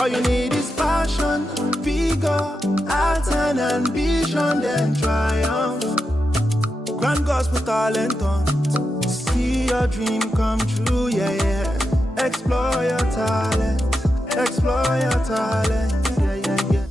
All you need is passion, vigor, art and ambition, then triumph. Grand gospel talent on. See your dream come true, yeah, yeah. Explore your talent, explore your talent, yeah, yeah, yeah.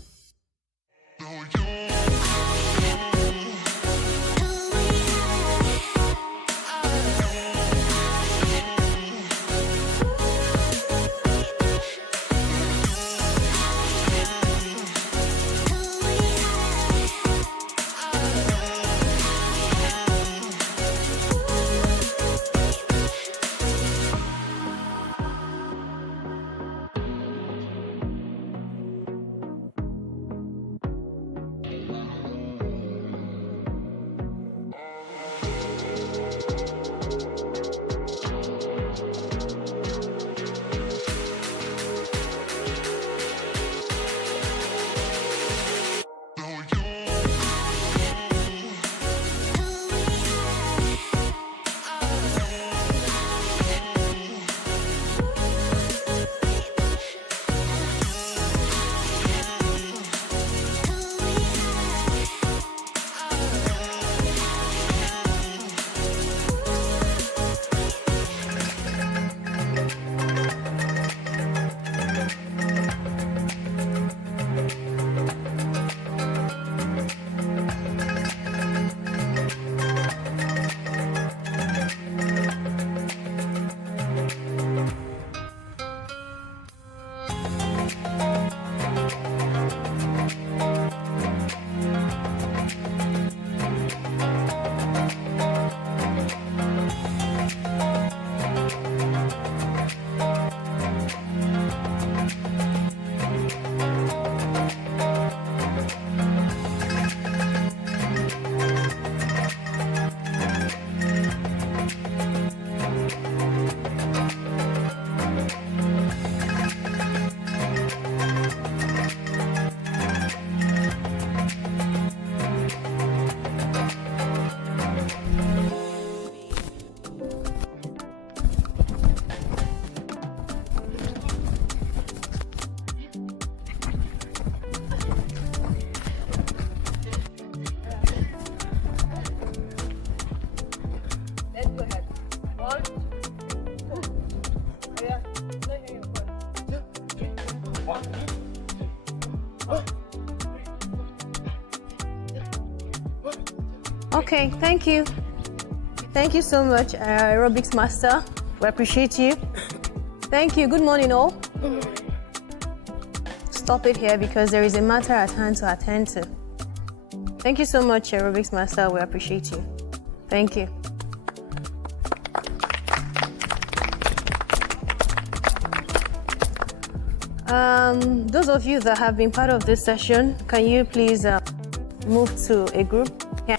Okay, thank you. Thank you so much, aerobics master. We appreciate you. Thank you. Good morning, all. Stop it here because there is a matter at hand to attend to. Thank you so much, aerobics master. We appreciate you. Thank you. Those of you that have been part of this session, can you please move to a group? Yeah.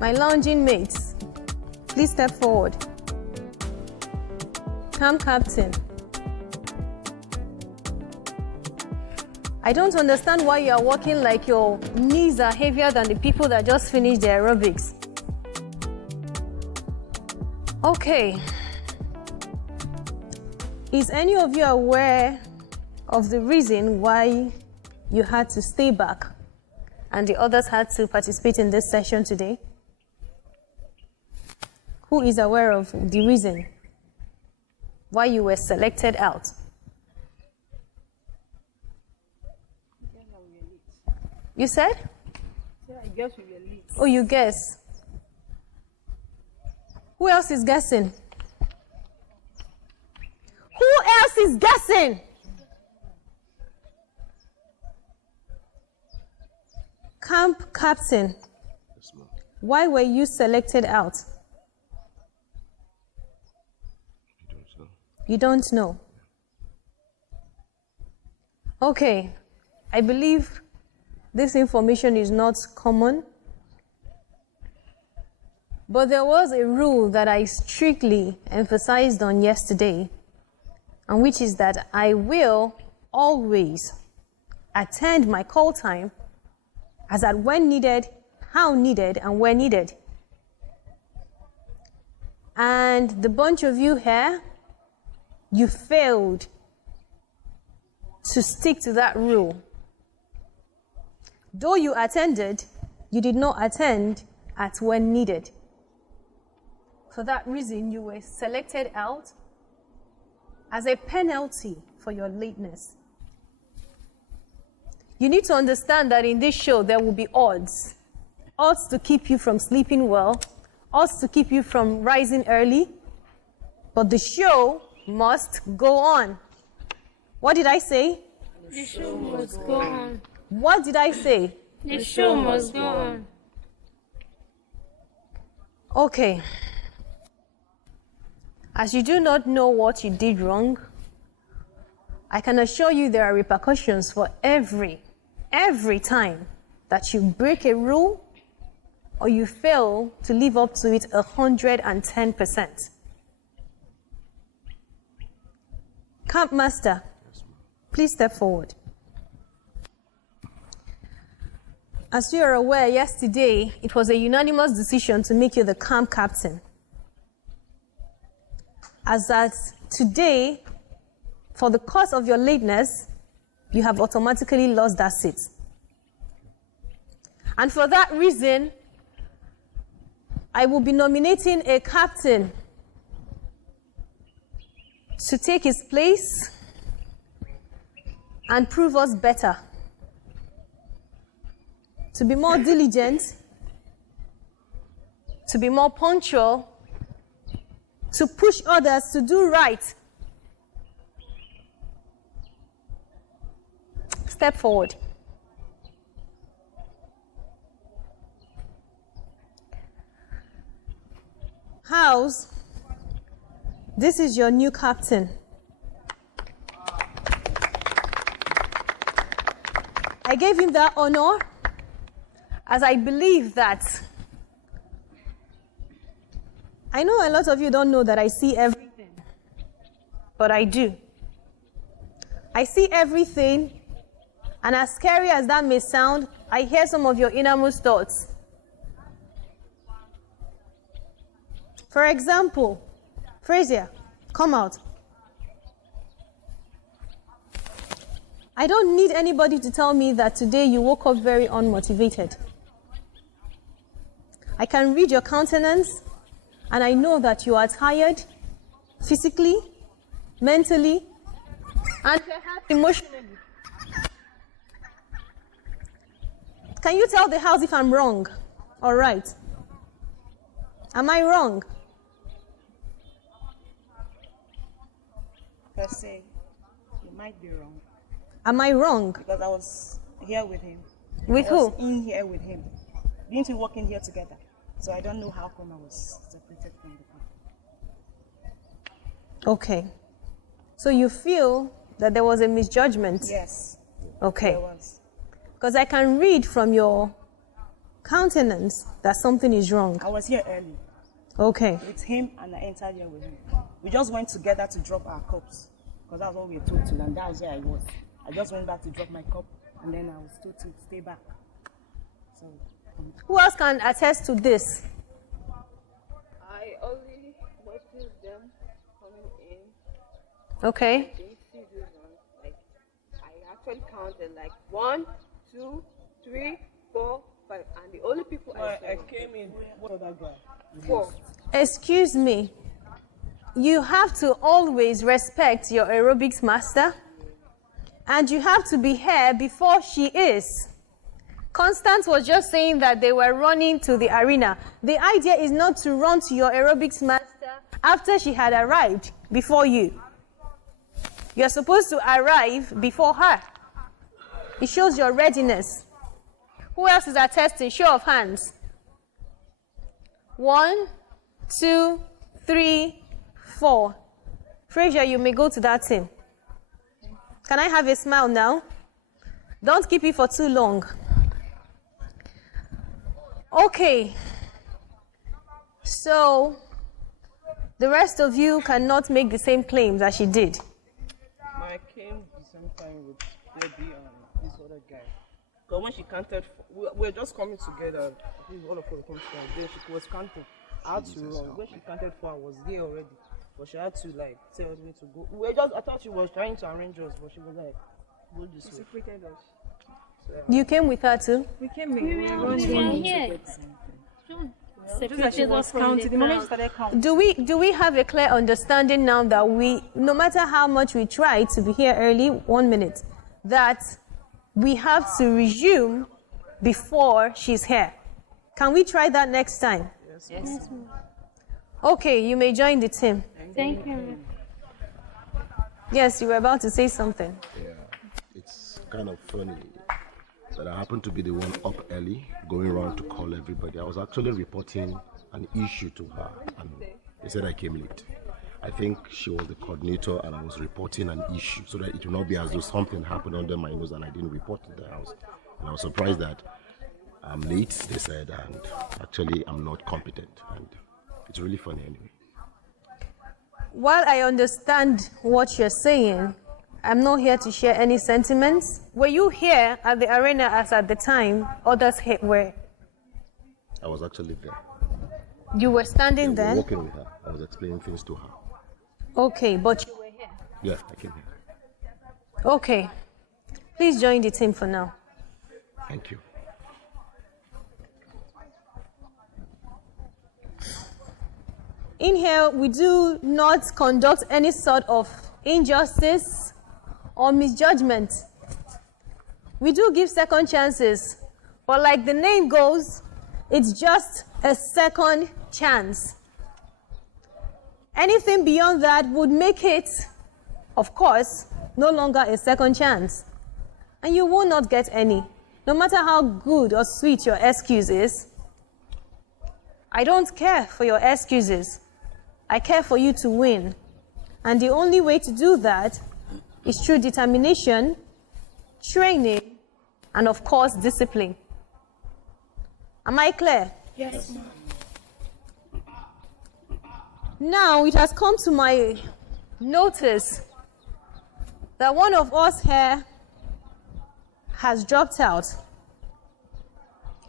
My lounging mates, please step forward. Camp captain. I don't understand why you are walking like your knees are heavier than the people that just finished their aerobics. Okay. Is any of you aware of the reason why you had to stay back and the others had to participate in this session today? Who is aware of the reason why you were selected out? You said? Yeah, I guess we were late. Oh, you guess. Who else is guessing? Who else is guessing? Camp captain. Yes, ma'am. Why were you selected out? I don't know. You don't know. Okay. I believe this information is not common. But there was a rule that I strictly emphasized on yesterday, and which is that I will always attend my call time as at when needed, how needed, and where needed. And the bunch of you here you failed to stick to that rule. Though you attended, you did not attend at when needed. For that reason, you were selected out as a penalty for your lateness. You need to understand that in this show, there will be odds. Odds to keep you from sleeping well, odds to keep you from rising early, but the show must go on. What did I say? The show must go on. What did I say? The show must go on. Okay. As you do not know what you did wrong, I can assure you there are repercussions for every time that you break a rule or you fail to live up to it 110%. Camp Master, please step forward. As you are aware, yesterday it was a unanimous decision to make you the camp captain. As that today, for the cause of your lateness, you have automatically lost that seat. And for that reason, I will be nominating a captain to take his place and prove us better, to be more diligent, to be more punctual, to push others to do right. Step forward. House, this is your new captain. I gave him that honor as I believe that I know a lot of you don't know that I see everything, but I do. I see everything, and as scary as that may sound, I hear some of your innermost thoughts. For example, Frazier, come out. I don't need anybody to tell me that today you woke up very unmotivated. I can read your countenance, and I know that you are tired, physically, mentally, and perhaps emotionally. Can you tell the house if I'm wrong or right? Am I wrong? Per se, you might be wrong. Am I wrong? Because I was here with him. With I who? was in here with him. Didn't we work in here together? So I don't know how come I was separated from the group. Okay. So you feel that there was a misjudgment? Yes. Okay. There was. Because I can read from your countenance that something is wrong. I was here early Okay. with him and I entered here with him. We just went together to drop our cups because that's what we were told to, and that was where I was. I just went back to drop my cup and then I was told to stay back. So. Who else can attest to this? I only noticed them coming in. Okay. I didn't see those ones. Like, I actually counted like 1, 2, 3, 4, 5, and the only people I saw came in. What other guy? 4. Excuse me. You have to always respect your aerobics master, and you have to be here before she is. Constance was just saying that they were running to the arena. The idea is not to run to your aerobics master after she had arrived before you. You're supposed to arrive before her. It shows your readiness. Who else is attesting? Show of hands. 1, 2, 3, 4. Frazier, you may go to that team. Can I have a smile now? Don't keep it for too long. Okay. So, the rest of you cannot make the same claims as she did. I came the same time with Debbie and this other guy. Because when she counted, we were just coming together. I think all of us came together. Then she was counting. I had to run. When she counted 4, I was there already. but she had to like tell me to go. I thought she was trying to arrange us, but she was like, go this way. Separated us. You came with her too? We came in. We are here. Just like she was counting. The moment she started counting. Do we have a clear understanding now that no matter how much we try to be here early, 1 minute, that we have to resume before she's here? Can we try that next time? Yes. Okay, you may join the team. Thank you. Yes, you were about to say something. Yeah, it's kind of funny that I happened to be the one up early, going around to call everybody. I was actually reporting an issue to her, and they said I came late. I think she was the coordinator, and I was reporting an issue so that it will not be as though something happened under my nose and I didn't report to the house. And I was surprised that I'm late, they said, and actually I'm not competent. And it's really funny anyway. While I understand what you're saying, I'm not here to share any sentiments. Were you here at the arena as at the time others were? I was actually there. You were standing We were there? walking with her. I was explaining things to her. Okay, but you were here. Yeah, I came here. Okay. Please join the team for now. Thank you. In here, we do not conduct any sort of injustice or misjudgment. We do give second chances, but like the name goes, it's just a second chance. Anything beyond that would make it, of course, no longer a second chance. And you will not get any, no matter how good or sweet your excuse is. I don't care for your excuses. I care for you to win. And the only way to do that is through determination, training, and of course, discipline. Am I clear? Yes. Now, it has come to my notice that one of us here has dropped out.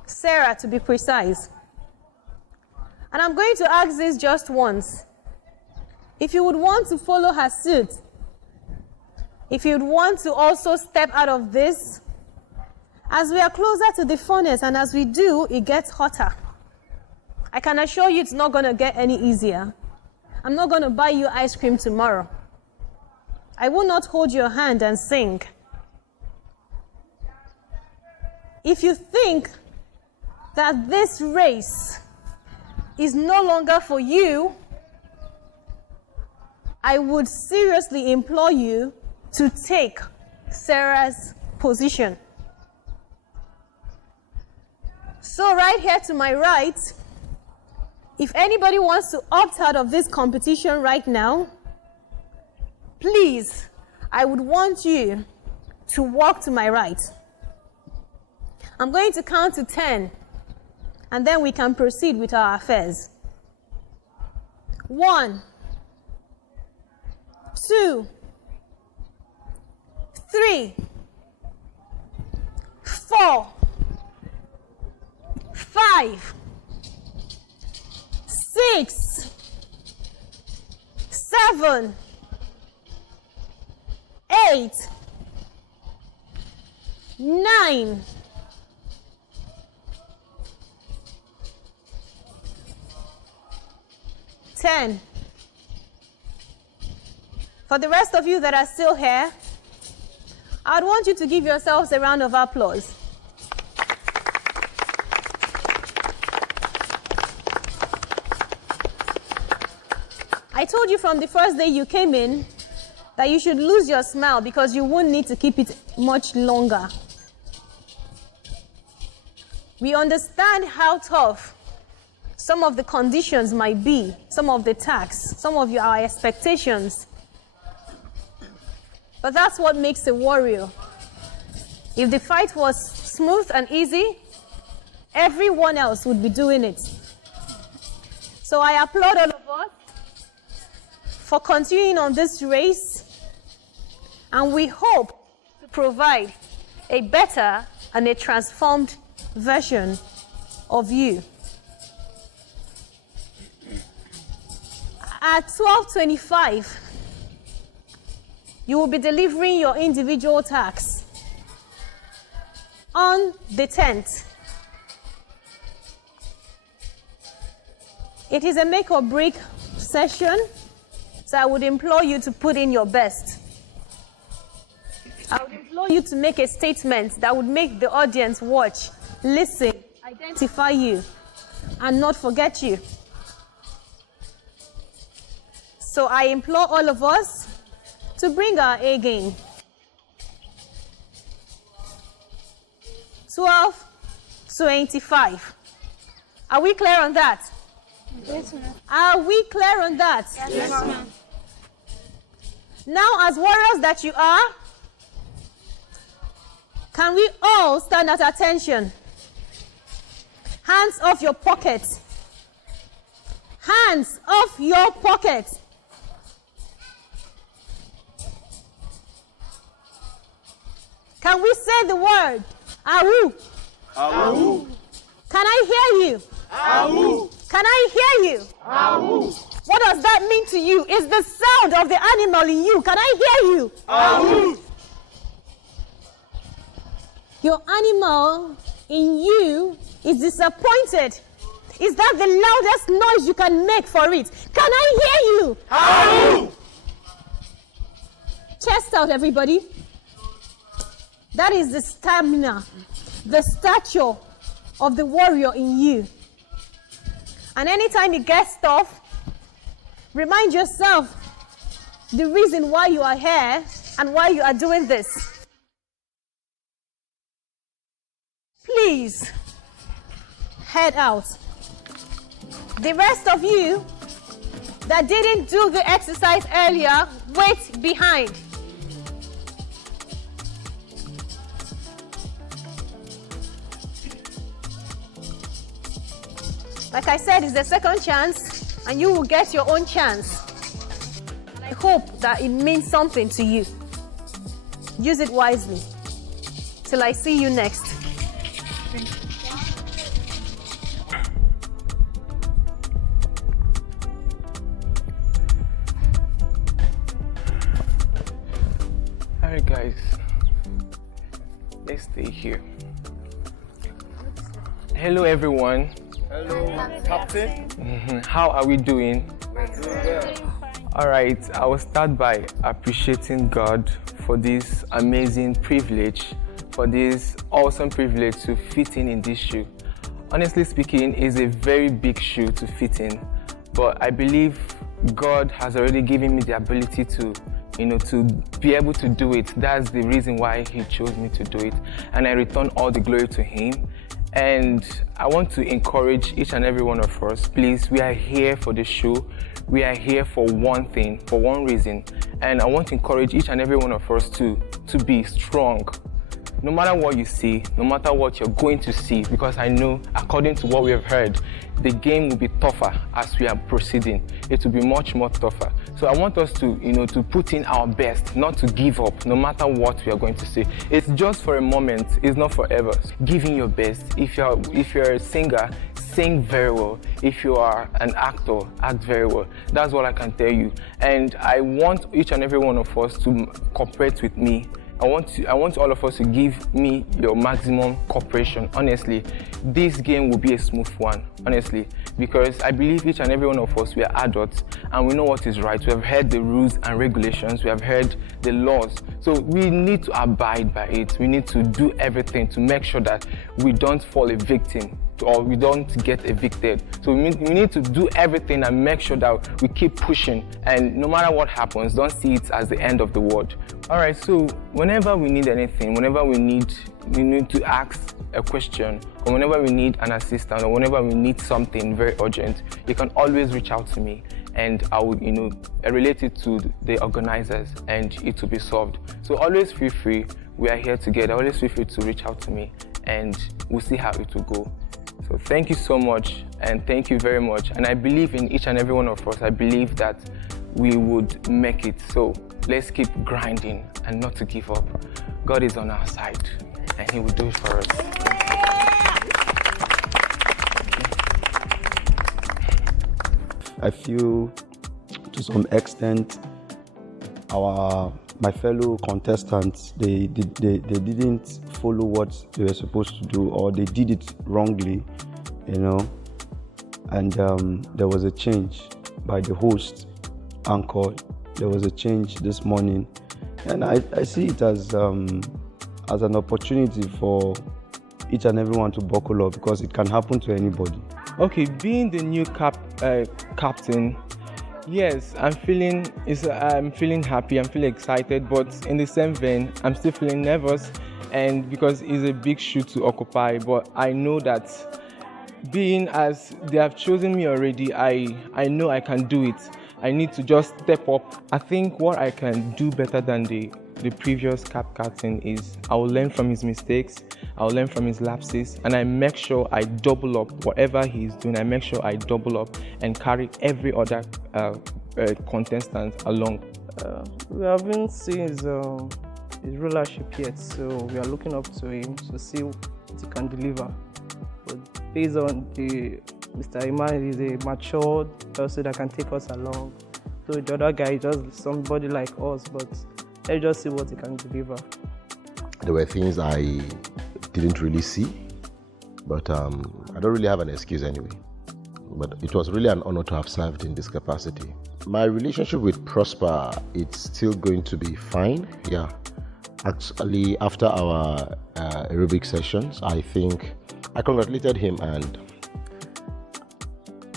Sarah, to be precise. And I'm going to ask this just once. If you would want to follow her suit, if you'd want to also step out of this, as we are closer to the furnace, and as we do, it gets hotter. I can assure you it's not going to get any easier. I'm not going to buy you ice cream tomorrow. I will not hold your hand and sing. If you think that this race is no longer for you, I would seriously implore you to take Sarah's position. So right here to my right, if anybody wants to opt out of this competition right now, please, I would want you to walk to my right. I'm going to count to 10, and then we can proceed with our affairs. 1, 2, 3, 4, 5, 6, 7, 8, 9, 10. For the rest of you that are still here, I'd want you to give yourselves a round of applause. I told you from the first day you came in that you should lose your smile because you won't need to keep it much longer. We understand how tough some of the conditions might be, some of the tasks, some of our expectations. But that's what makes a warrior. If the fight was smooth and easy, everyone else would be doing it. So I applaud all of us for continuing on this race, and we hope to provide a better and a transformed version of you. at 12:25, you will be delivering your individual tasks. On the 10th, it is a make or break session, so I would implore you to put in your best. I would implore you to make a statement that would make the audience watch, listen, identify you, and not forget you. So I implore all of us to bring our A game. 12:25. Are we clear on that? Yes, ma'am. Are we clear on that? Yes, ma'am. Now, as warriors that you are, can we all stand at attention? Hands off your pockets. Hands off your pockets. Can we say the word? Awu. Awu. Can I hear you? Awu. Can I hear you? Awu. What does that mean to you? Is the sound of the animal in you? Can I hear you? Awu. Your animal in you is disappointed. Is that the loudest noise you can make for it? Can I hear you? Awu. Chest out, everybody. That is the stamina, the stature of the warrior in you. And anytime it gets tough, remind yourself the reason why you are here and why you are doing this. Please, head out. The rest of you that didn't do the exercise earlier, wait behind. Like I said, it's the second chance, and you will get your own chance. And I hope that it means something to you. Use it wisely. Till I see you next. Alright guys, let's stay here. Hello everyone. Hello, Captain. How are we doing? Alright, I will start by appreciating God for this amazing privilege, for this awesome privilege to fit in this shoe. Honestly speaking, it's a very big shoe to fit in, but I believe God has already given me the ability to be able to do it. That's the reason why He chose me to do it, and I return all the glory to Him. And I want to encourage each and every one of us, please, we are here for the show. We are here for one thing, for one reason. And I want to encourage each and every one of us to be strong. No matter what you see, no matter what you're going to see, because I know, according to what we have heard, the game will be tougher as we are proceeding. It will be much more tougher. So I want us to, to put in our best, not to give up, no matter what we are going to see. It's just for a moment, it's not forever. Give in your best. If you're a singer, sing very well. If you are an actor, act very well. That's what I can tell you. And I want each and every one of us to cooperate with me. I want all of us to give me your maximum cooperation. Honestly, this game will be a smooth one, honestly, because I believe each and every one of us, we are adults and we know what is right. We have heard the rules and regulations, we have heard the laws, so we need to abide by it. We need to do everything to make sure that we don't fall a victim or we don't get evicted. So we need to do everything and make sure that we keep pushing, and no matter what happens, don't see it as the end of the world. All right, so whenever we need anything, whenever we need to ask a question, or whenever we need an assistant, or whenever we need something very urgent, you can always reach out to me, and I will, relate it to the organizers, and it will be solved. So always feel free. We are here together. Always feel free to reach out to me, and we'll see how it will go. So thank you so much, and thank you very much. And I believe in each and every one of us. I believe that we would make it. So let's keep grinding and not to give up. God is on our side, and He will do it for us. I feel to some extent, my fellow contestants, they didn't follow what they were supposed to do, or they did it wrongly, you know. And there was a change by the host, Anchor. There was a change this morning, and I see it as an opportunity for each and everyone to buckle up, because it can happen to anybody. Okay, being the new captain, yes, I'm feeling happy, I'm feeling excited, but in the same vein, I'm still feeling nervous, and because it's a big shoe to occupy. But I know that being as they have chosen me already, I know I can do it. I need to just step up. I think what I can do better than the previous captain is I will learn from his mistakes, I'll learn from his lapses, and I make sure I double up whatever he's doing. I make sure I double up and carry every other contestant along. We haven't seen his rulership yet, so we are looking up to him to see what he can deliver. But based on Mr. Iman is a matured person that can take us along. So the other guy is just somebody like us, but let's just see what he can deliver. There were things I didn't really see, but I don't really have an excuse anyway. But it was really an honor to have served in this capacity. My relationship with Prosper, it's still going to be fine. Yeah, actually, after our aerobic sessions, I think I congratulated him, and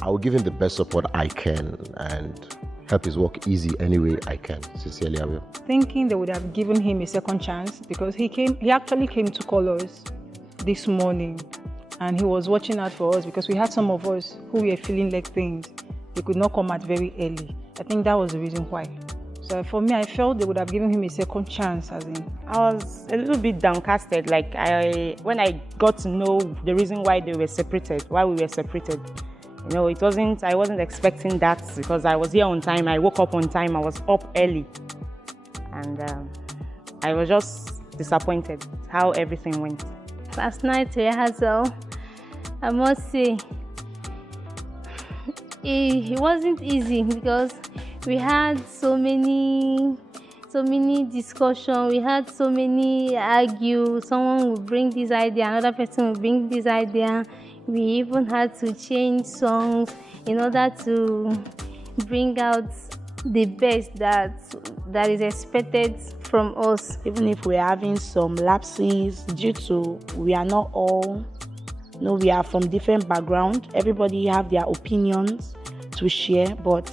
I will give him the best support I can and help his work easy any way I can. Sincerely, I will. Thinking they would have given him a second chance, because he actually came to call us this morning, and he was watching out for us, because we had some of us who were feeling like things. They could not come out very early. I think that was the reason why. So for me, I felt they would have given him a second chance. As in, I was a little bit downcasted. Like when I got to know the reason why we were separated, you know, I wasn't expecting that, because I was here on time. I woke up on time. I was up early, and I was just disappointed how everything went. Last night rehearsal, I must say, it wasn't easy, because we had so many discussions, we had so many argue. Someone would bring this idea, another person would bring this idea. We even had to change songs in order to bring out the best that is expected from us. Even if we're having some lapses due to we are not all, we are from different backgrounds. Everybody have their opinions to share, but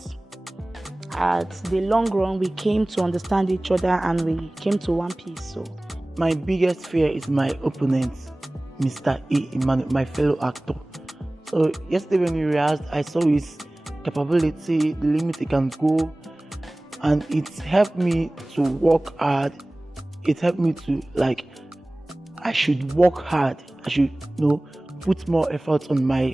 at the long run, we came to understand each other and we came to one piece. So my biggest fear is my opponent, Mr. Emmanuel, my fellow actor. So yesterday when we rehearsed, I saw his capability, the limit he can go, and it helped me to work hard. It helped me to I should work hard. I should put more effort on my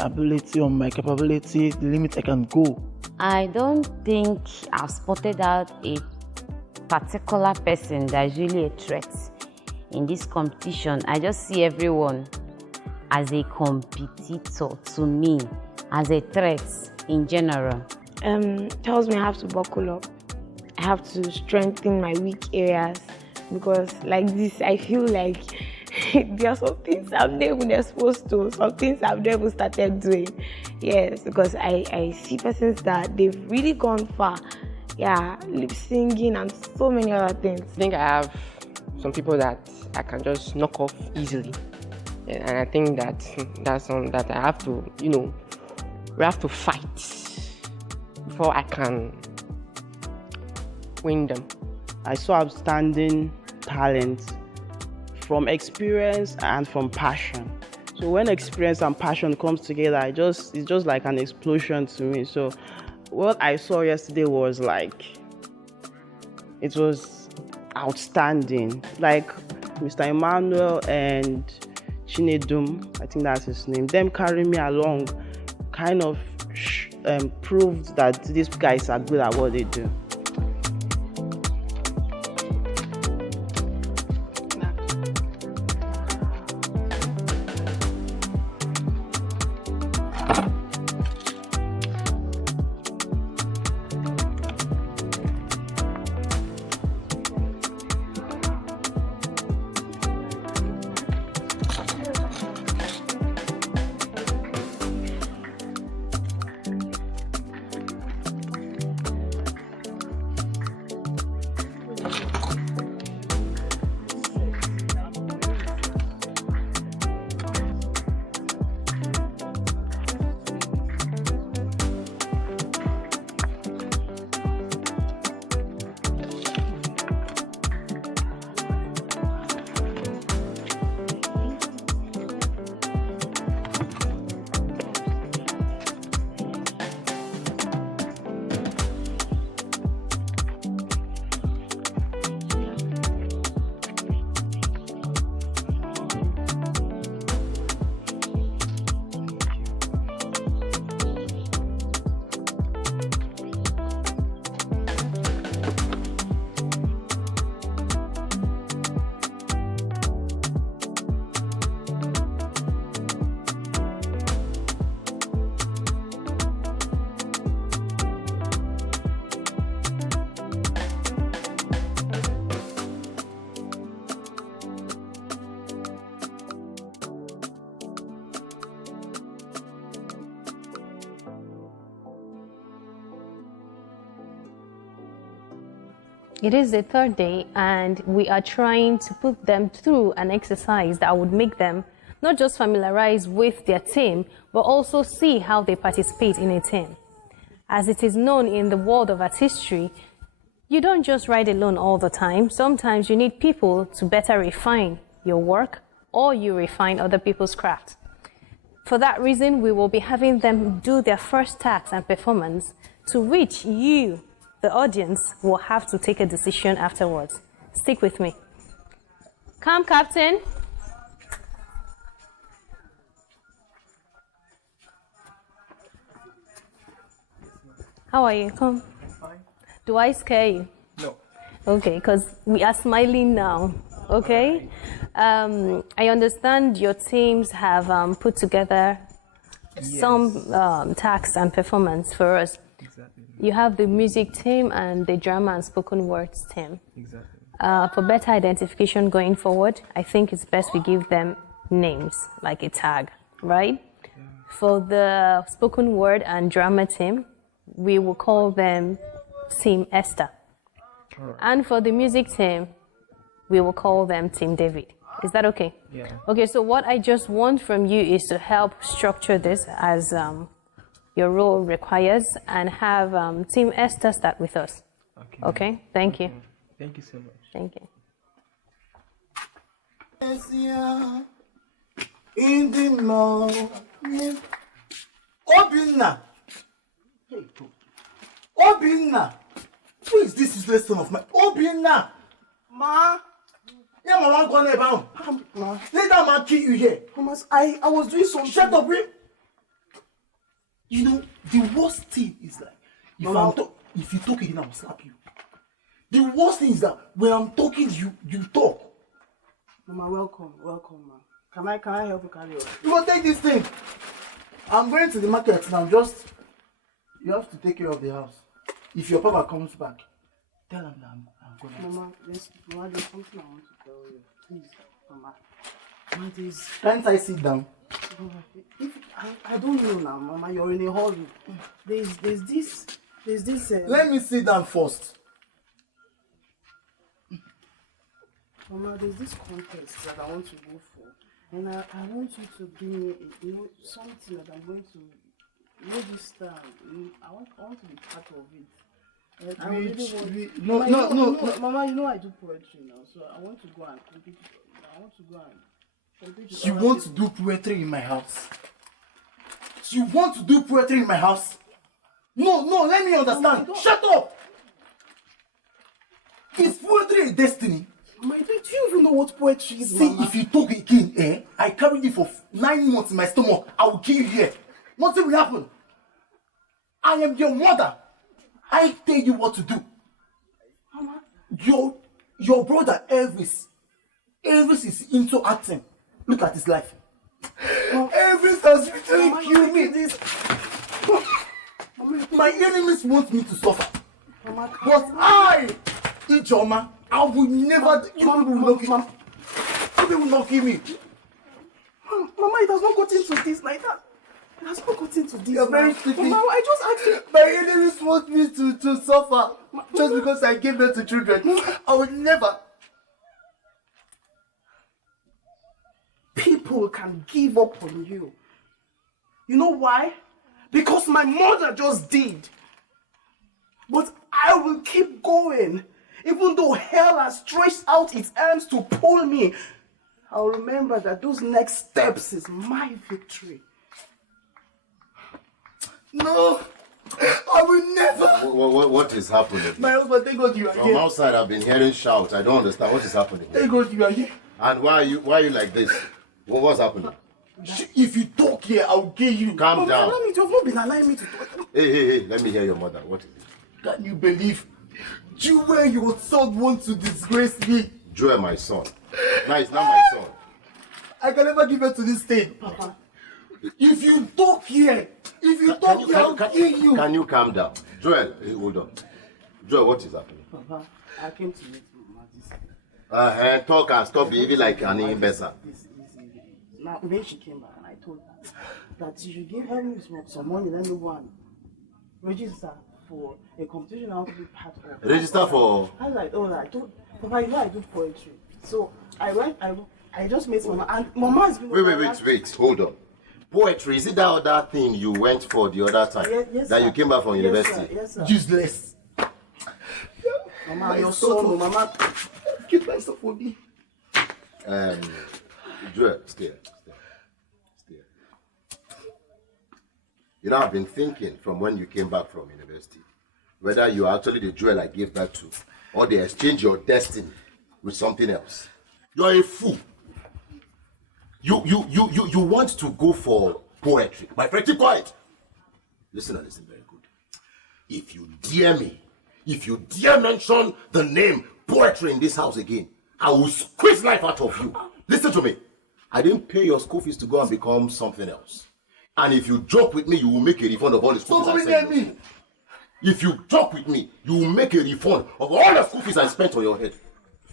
ability, on my capability, the limit I can go. I don't think I've spotted out a particular person that is really a threat in this competition. I just see everyone as a competitor to me, as a threat in general. Tells me I have to buckle up. I have to strengthen my weak areas, because like this, I feel like there are some things I've never been exposed to, some things I've never started doing. Yes, because I see persons that they've really gone far. Yeah, lip singing and so many other things. I think I have some people that I can just knock off easily. And I think that's something that I have to, we have to fight before I can win them. I saw outstanding talent from experience and from passion. So when experience and passion comes together, it's just like an explosion to me. So what I saw yesterday was it was outstanding. Like Mr. Emmanuel and Chinedum, I think that's his name, them carrying me along kind of proved that these guys are good at what they do. It is the third day, and we are trying to put them through an exercise that would make them not just familiarize with their team, but also see how they participate in a team. As it is known in the world of artistry, you don't just write alone all the time. Sometimes you need people to better refine your work, or you refine other people's craft. For that reason, we will be having them do their first task and performance, to which you, the audience, will have to take a decision afterwards. Stick with me. Come, Captain. How are you? Come. Fine. Do I scare you? No. Okay, because we are smiling now. Okay? I understand your teams have put together some tasks and performance for us. Exactly. You have the music team and the drama and spoken words team. Exactly. For better identification going forward, I think it's best we give them names, like a tag, right? Yeah. For the spoken word and drama team, we will call them Team Esther. Right. And for the music team, we will call them Team David. Is that okay? Yeah. Okay, so what I just want from you is to help structure this as your role requires, and have Team Esther start with us. Okay? Thank you. Thank you so much. Thank you. In the morning, Obinna. Hey, Obinna. Who is this useless son of mine? Obinna. Ma. Yeah, Mama, gone about. Let that man kill you here. Thomas, I was doing something. Shut up, man. You know, the worst thing is like, if you talk again, I will slap you. The worst thing is that when I'm talking, you talk. Mama, welcome, ma. Can I help you carry on? You will take this thing. I'm going to the market now. You have to take care of the house. If your papa comes back, tell him that I'm going. Mama, there's something I want to tell you. Please, Mama. Mama, please. Can't I sit down? I don't know now, Mama. You're in a hurry. There's this. Let me sit down first. Mama, there's this contest that I want to go for, and I want you to give me, something that I'm going to this time. I want to be part of it. I really want. No. Mama, you know I do poetry now, so I want to go and compete. I want to go and compete. You want to do poetry in my house? You want to do poetry in my house? No, let me understand. Shut up! Is poetry a destiny? Mama, do you even know what poetry is? See, Mama? if you talk again, I carried it for 9 months in my stomach. I will kill you here. Nothing will happen. I am your mother. I tell you what to do. Mama? Your brother Elvis is into acting. Look at his life. Elvis has literally killed me. My enemies want me to suffer. Mama, but I, Ijoma, I will never. You people will not kill me. Mama, it has not got into this like that. It has not gotten to this. You're very stupid. Mama, I just asked you. My enemies want me to suffer just because I gave birth to children. I would never. People can give up on you. You know why? Because my mother just did. But I will keep going. Even though hell has stretched out its arms to pull me, I'll remember that those next steps is my victory. No, I will never. What is happening? My husband, thank God you are From here. outside, I've been hearing shouts. I don't understand what is happening. Thank God you are here. And why are you like this? What's happening? If you talk here, I'll kill you. Calm down. Allow me to have not been allowing me to talk. Hey, let me hear your mother. What is it? Can you believe? Joel, your son, wants to disgrace me. Joel, my son. Now it's not my son. I can never give birth to this thing. Papa, if you talk here, I'll kill you. Can you calm down? Joel, hey, hold on. Joel, what is happening? Papa, I came to meet Mama this. Talk and stop behaving like an imbecile. Now, when she came back and I told her that she should give her some money, let me go and register for a competition I want to be part of. Register for? I told Papa, you know I do poetry. So I just met Mama, and Mama has been... Wait, hold on. Poetry, is it that other thing you went for the other time? Yes, that sir. you came back from university? Yes, sir. Useless. Mama, your son, Mama, keep myself for me. Joel, stay. You know, I've been thinking from when you came back from university, whether you are actually the Joel I gave birth to, or they exchange your destiny with something else. You're a fool. You want to go for poetry. My friend, keep quiet. Listen very good. If you dare mention the name poetry in this house again, I will squeeze life out of you. Listen to me. I didn't pay your school fees to go and become something else. And if you joke with me, you will make a refund of all the school fees I spent on you. If you joke with me, you will make a refund of all the school fees I spent on your head.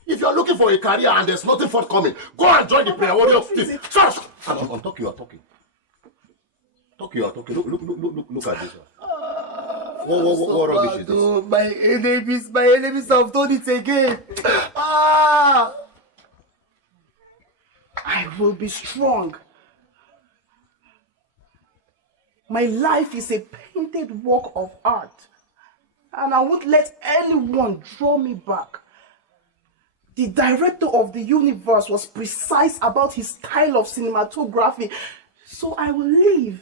If you're looking for a career and there's nothing forthcoming, go and join the prayer warrior team. Shut up! I'm talking, you are talking. Look at this one. What rubbish is this? My enemies have done it again. I will be strong. My life is a painted work of art, and I won't let anyone draw me back. The director of the universe was precise about his style of cinematography, so I will leave,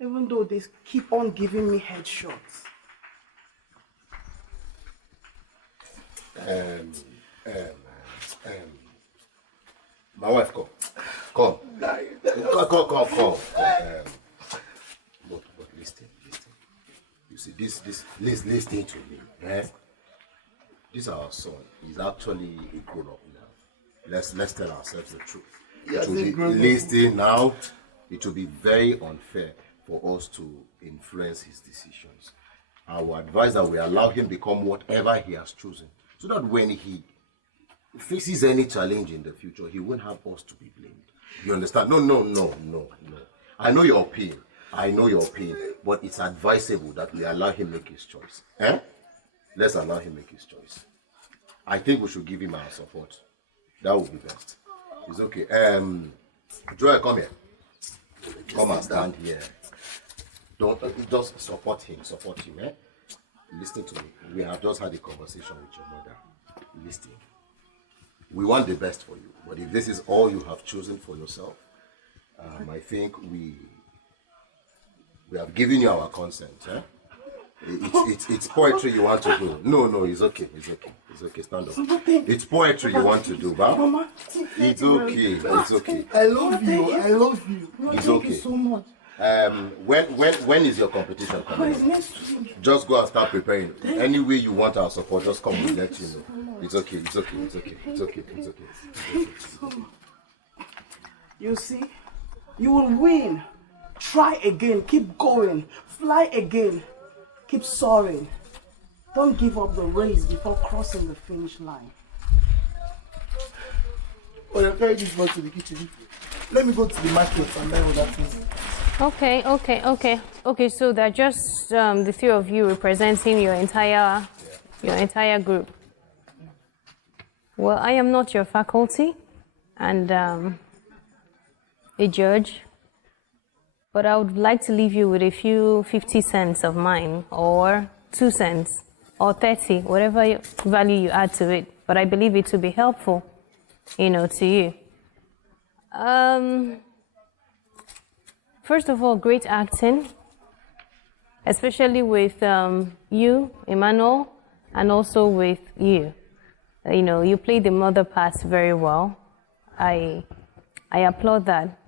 even though they keep on giving me headshots. My wife, come. But listen. You see, listen to me. This our son is actually a grown-up now. Let's tell ourselves the truth. Listen now. It will be very unfair for us to influence his decisions. I will advise that we allow him become whatever he has chosen, so that when he faces any challenge in the future, he won't have us to be blamed. You understand? No. I know your pain, but it's advisable that we allow him make his choice. Let's allow him make his choice. I think we should give him our support. That would be best. It's okay. Joel, come here. Come and stand here. Don't just support him. Listen to me. We have just had a conversation with your mother. Listen. We want the best for you, but if this is all you have chosen for yourself, I think we have given you our consent. It's poetry you want to do. No, it's okay. Stand up. It's poetry you want to do, Mama. It's okay. I love you. It's Thank okay. you so much. When is your competition coming? Just go and start preparing. Any way you want our support, just come, we'll let you know. It's okay. You see, you will win. Try again, keep going, fly again, keep soaring. Don't give up the race before crossing the finish line. Oh, you're carrying this one to the kitchen. Let me go to the market and buy all that things. Okay, so they're just the three of you representing your entire group. Well, I am not your faculty and a judge, but I would like to leave you with a few 50 cents of mine, or 2 cents, or 30, whatever value you add to it. But I believe it to be helpful, to you. First of all, great acting, especially with you, Emmanuel, and also with you. You played the mother part very well. I applaud that.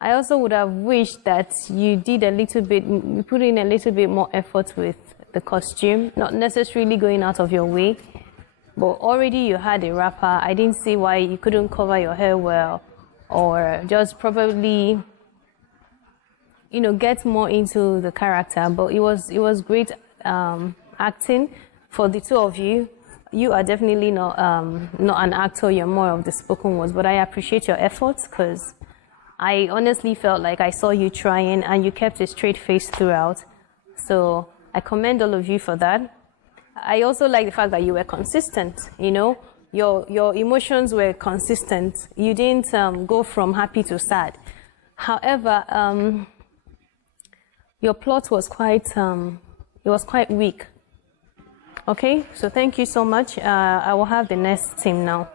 I also would have wished that you put in a little bit more effort with the costume, not necessarily going out of your way, but already you had a wrapper. I didn't see why you couldn't cover your hair well, or just probably, get more into the character. But it was great acting for the two of you. You are definitely not an actor. You're more of the spoken words. But I appreciate your efforts, because I honestly felt like I saw you trying, and you kept a straight face throughout. So I commend all of you for that. I also like the fact that you were consistent. Your emotions were consistent. You didn't go from happy to sad. However, your plot was quite weak. Okay, so thank you so much. I will have the next team now.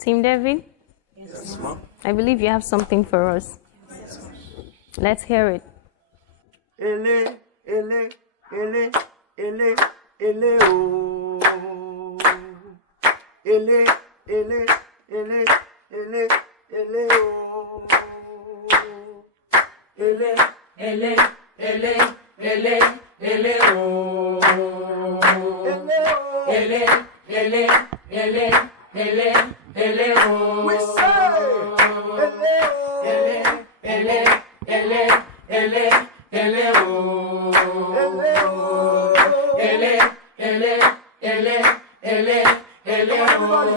Team David? Yes, ma'am. I believe you have something for us. Let's hear it. Ele, ele, ele, ele, ele, oh. Ele, ele, ele, ele, ele, oh. Ele, ele, ele, ele, ele, oh. Ele, ele, ele, ele, ele, oh. We say, ele, ele, ele, ele, ele, oh. Ele, ele, ele, ele, ele, oh.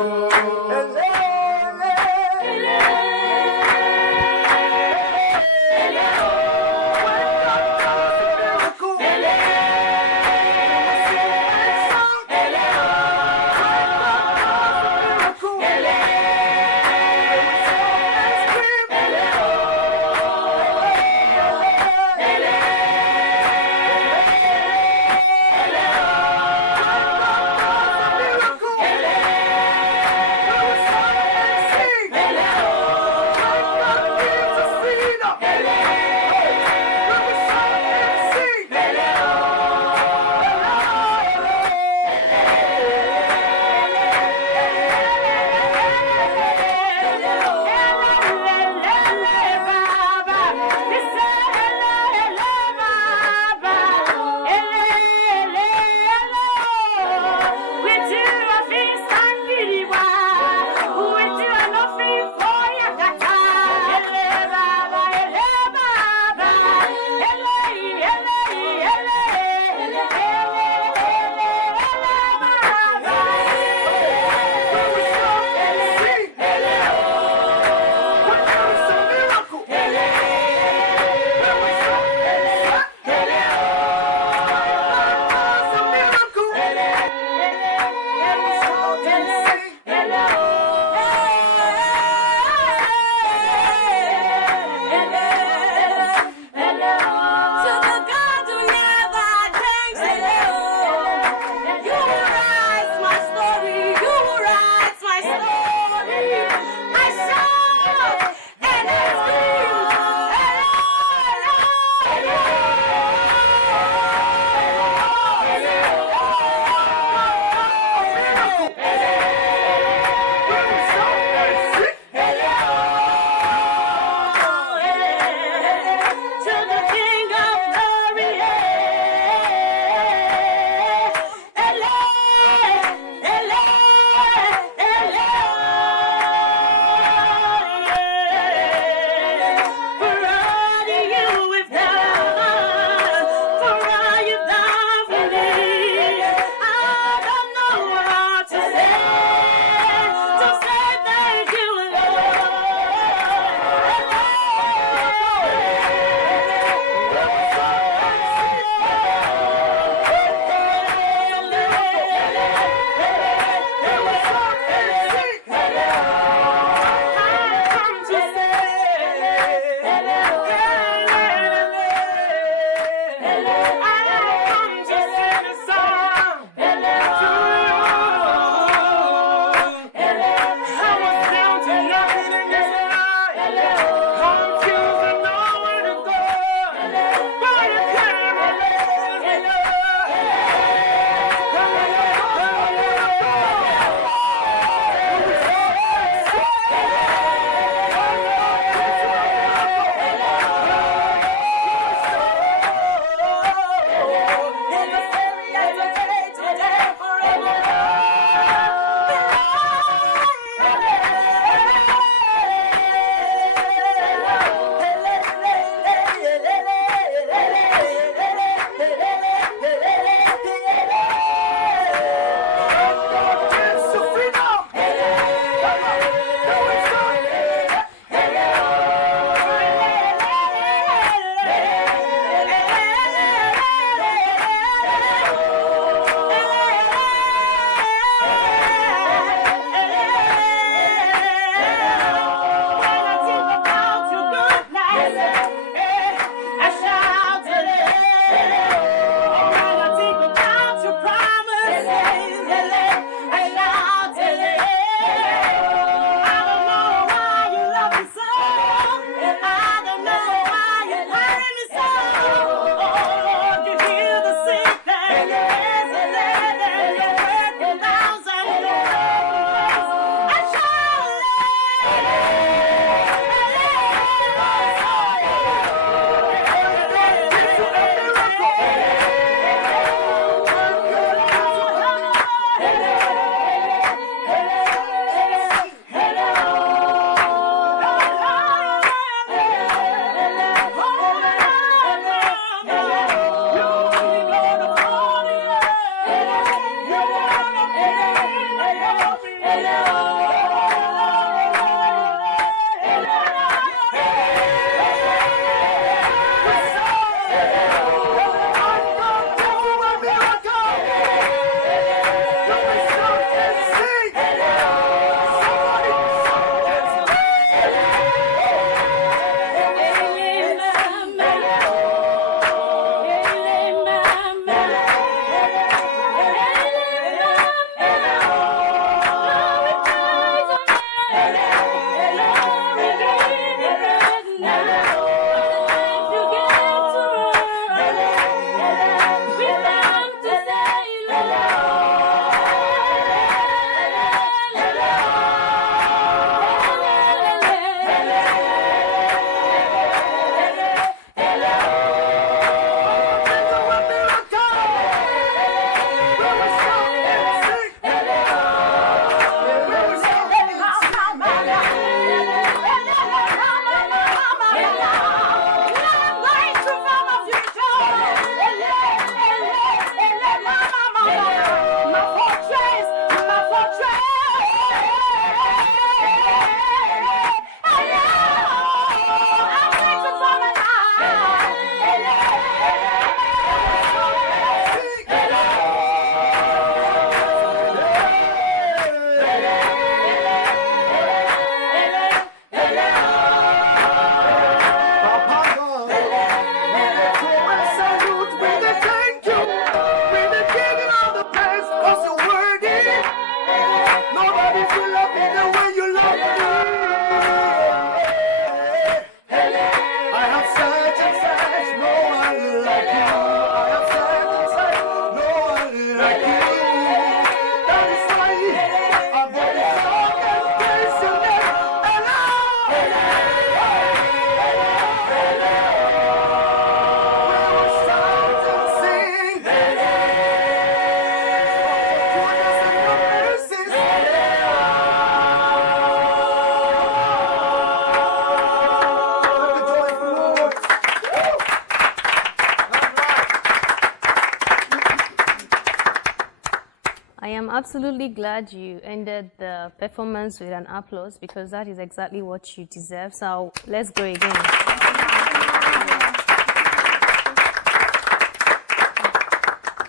Absolutely glad you ended the performance with an applause, because that is exactly what you deserve. So let's go again.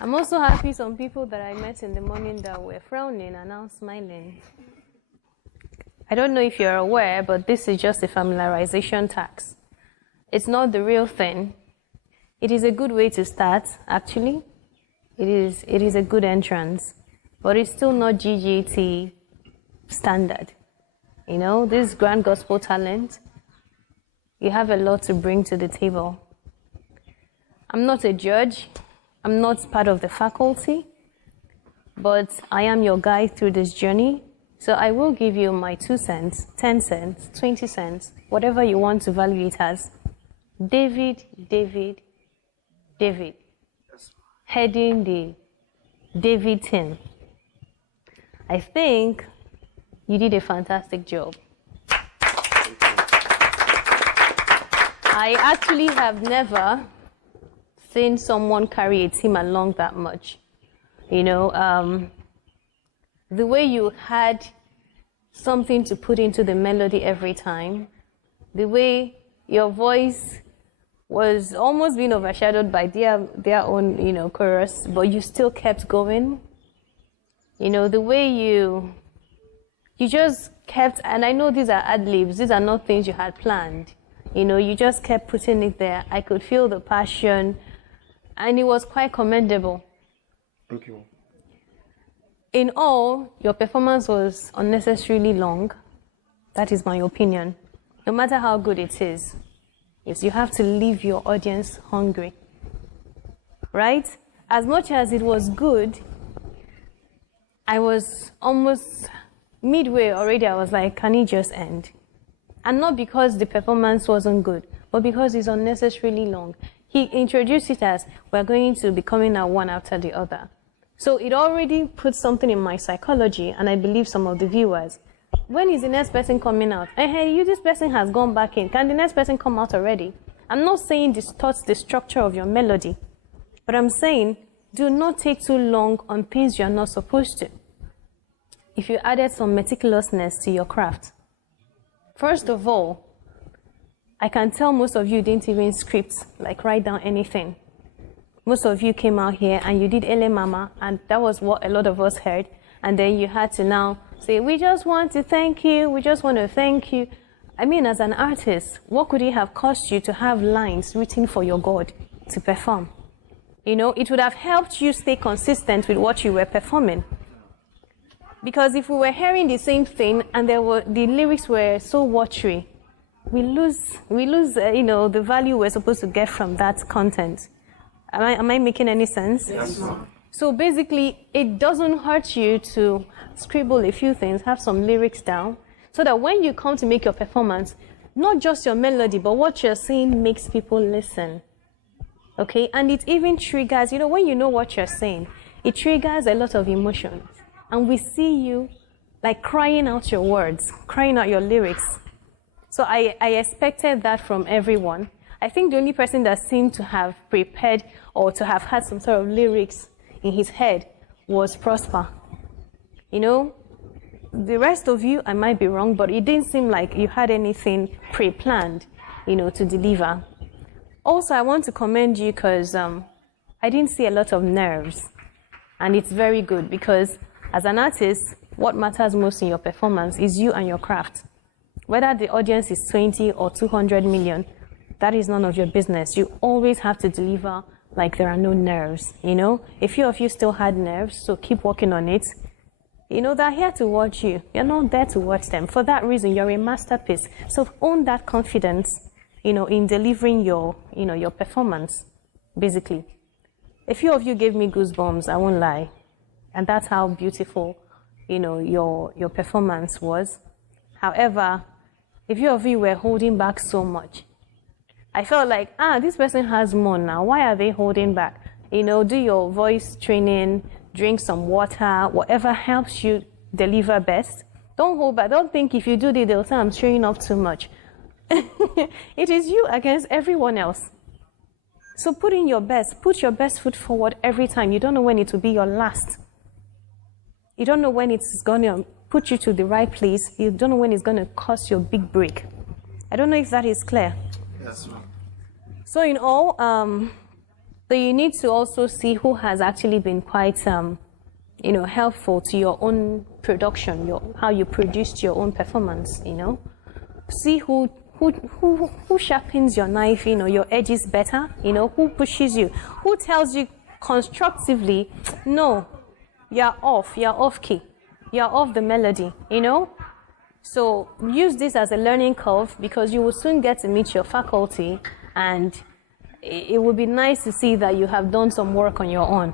I'm also happy some people that I met in the morning that were frowning are now smiling. I don't know if you're aware, but this is just a familiarization tax. It's not the real thing. It is a good way to start, actually. It is a good entrance. But it's still not GGT standard. You know, this grand gospel talent, you have a lot to bring to the table. I'm not a judge. I'm not part of the faculty. But I am your guide through this journey. So I will give you my 2 cents, 10 cents, 20 cents, whatever you want to value it as. David. Heading the David team. I think you did a fantastic job. I actually have never seen someone carry a team along that much. You know, the way you had something to put into the melody every time, the way your voice was almost being overshadowed by their own, you know, chorus, but you still kept going. You know, the way you just kept, and I know these are ad-libs, these are not things you had planned. You know, you just kept putting it there. I could feel the passion, and it was quite commendable. Thank you. In all, your performance was unnecessarily long. That is my opinion. No matter how good it is, yes, you have to leave your audience hungry. Right? As much as it was good, I was almost midway already. I was like, can it just end? And not because the performance wasn't good, but because it's unnecessarily long. He introduced it as, we're going to be coming out one after the other. So it already put something in my psychology, and I believe some of the viewers. When is the next person coming out? Hey, this person has gone back in. Can the next person come out already? I'm not saying distorts the structure of your melody, but I'm saying do not take too long on things you're not supposed to. If you added some meticulousness to your craft. First of all, I can tell most of you didn't even script, like write down anything. Most of you came out here and you did Ele Mama, and that was what a lot of us heard. And then you had to now say, we just want to thank you, we just want to thank you. I mean, as an artist, what could it have cost you to have lines written for your God to perform? You know, it would have helped you stay consistent with what you were performing. Because if we were hearing the same thing and the lyrics were so watery, we lose, you know, the value we're supposed to get from that content. Am I making any sense? Yes. So basically, it doesn't hurt you to scribble a few things, have some lyrics down, so that when you come to make your performance, not just your melody, but what you're saying makes people listen. Okay? And it even triggers, when you know what you're saying, it triggers a lot of emotions. And we see you like crying out your words, crying out your lyrics. So I expected that from everyone. I think the only person that seemed to have prepared or to have had some sort of lyrics in his head was Prosper. The rest of you, I might be wrong, but it didn't seem like you had anything pre-planned, to deliver. Also, I want to commend you because I didn't see a lot of nerves. And it's very good because as an artist, what matters most in your performance is you and your craft. Whether the audience is 20 or 200 million, that is none of your business. You always have to deliver like there are no nerves, A few of you still had nerves, so keep working on it. They're here to watch you. You're not there to watch them. For that reason, you're a masterpiece. So own that confidence, in delivering your performance, basically. A few of you gave me goosebumps, I won't lie. And that's how beautiful, your performance was. However, a few of you were holding back so much. I felt like, this person has more now. Why are they holding back? Do your voice training, drink some water, whatever helps you deliver best. Don't hold back. Don't think if you do this, they'll say I'm showing off too much. It is you against everyone else. So put in your best. Put your best foot forward every time. You don't know when it will be your last. You don't know when it's going to put you to the right place. You don't know when it's going to cost you a big break. I don't know if that is clear. Yes, ma'am. So in all, so you need to also see who has actually been quite, helpful to your own production, how you produced your own performance, See who sharpens your knife, your edges better, who pushes you, who tells you constructively, no, you're off key, you're off the melody, So use this as a learning curve because you will soon get to meet your faculty and it would be nice to see that you have done some work on your own.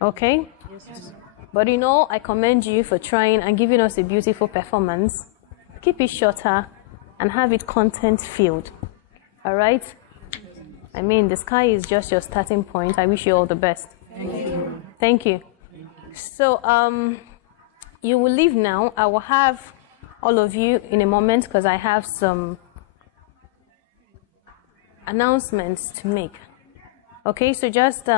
Okay? Yes. But I commend you for trying and giving us a beautiful performance. Keep it shorter and have it content-filled. All right? I mean, the sky is just your starting point. I wish you all the best. Thank you. Thank you. So, you will leave now. I will have all of you in a moment because I have some announcements to make. Okay, so just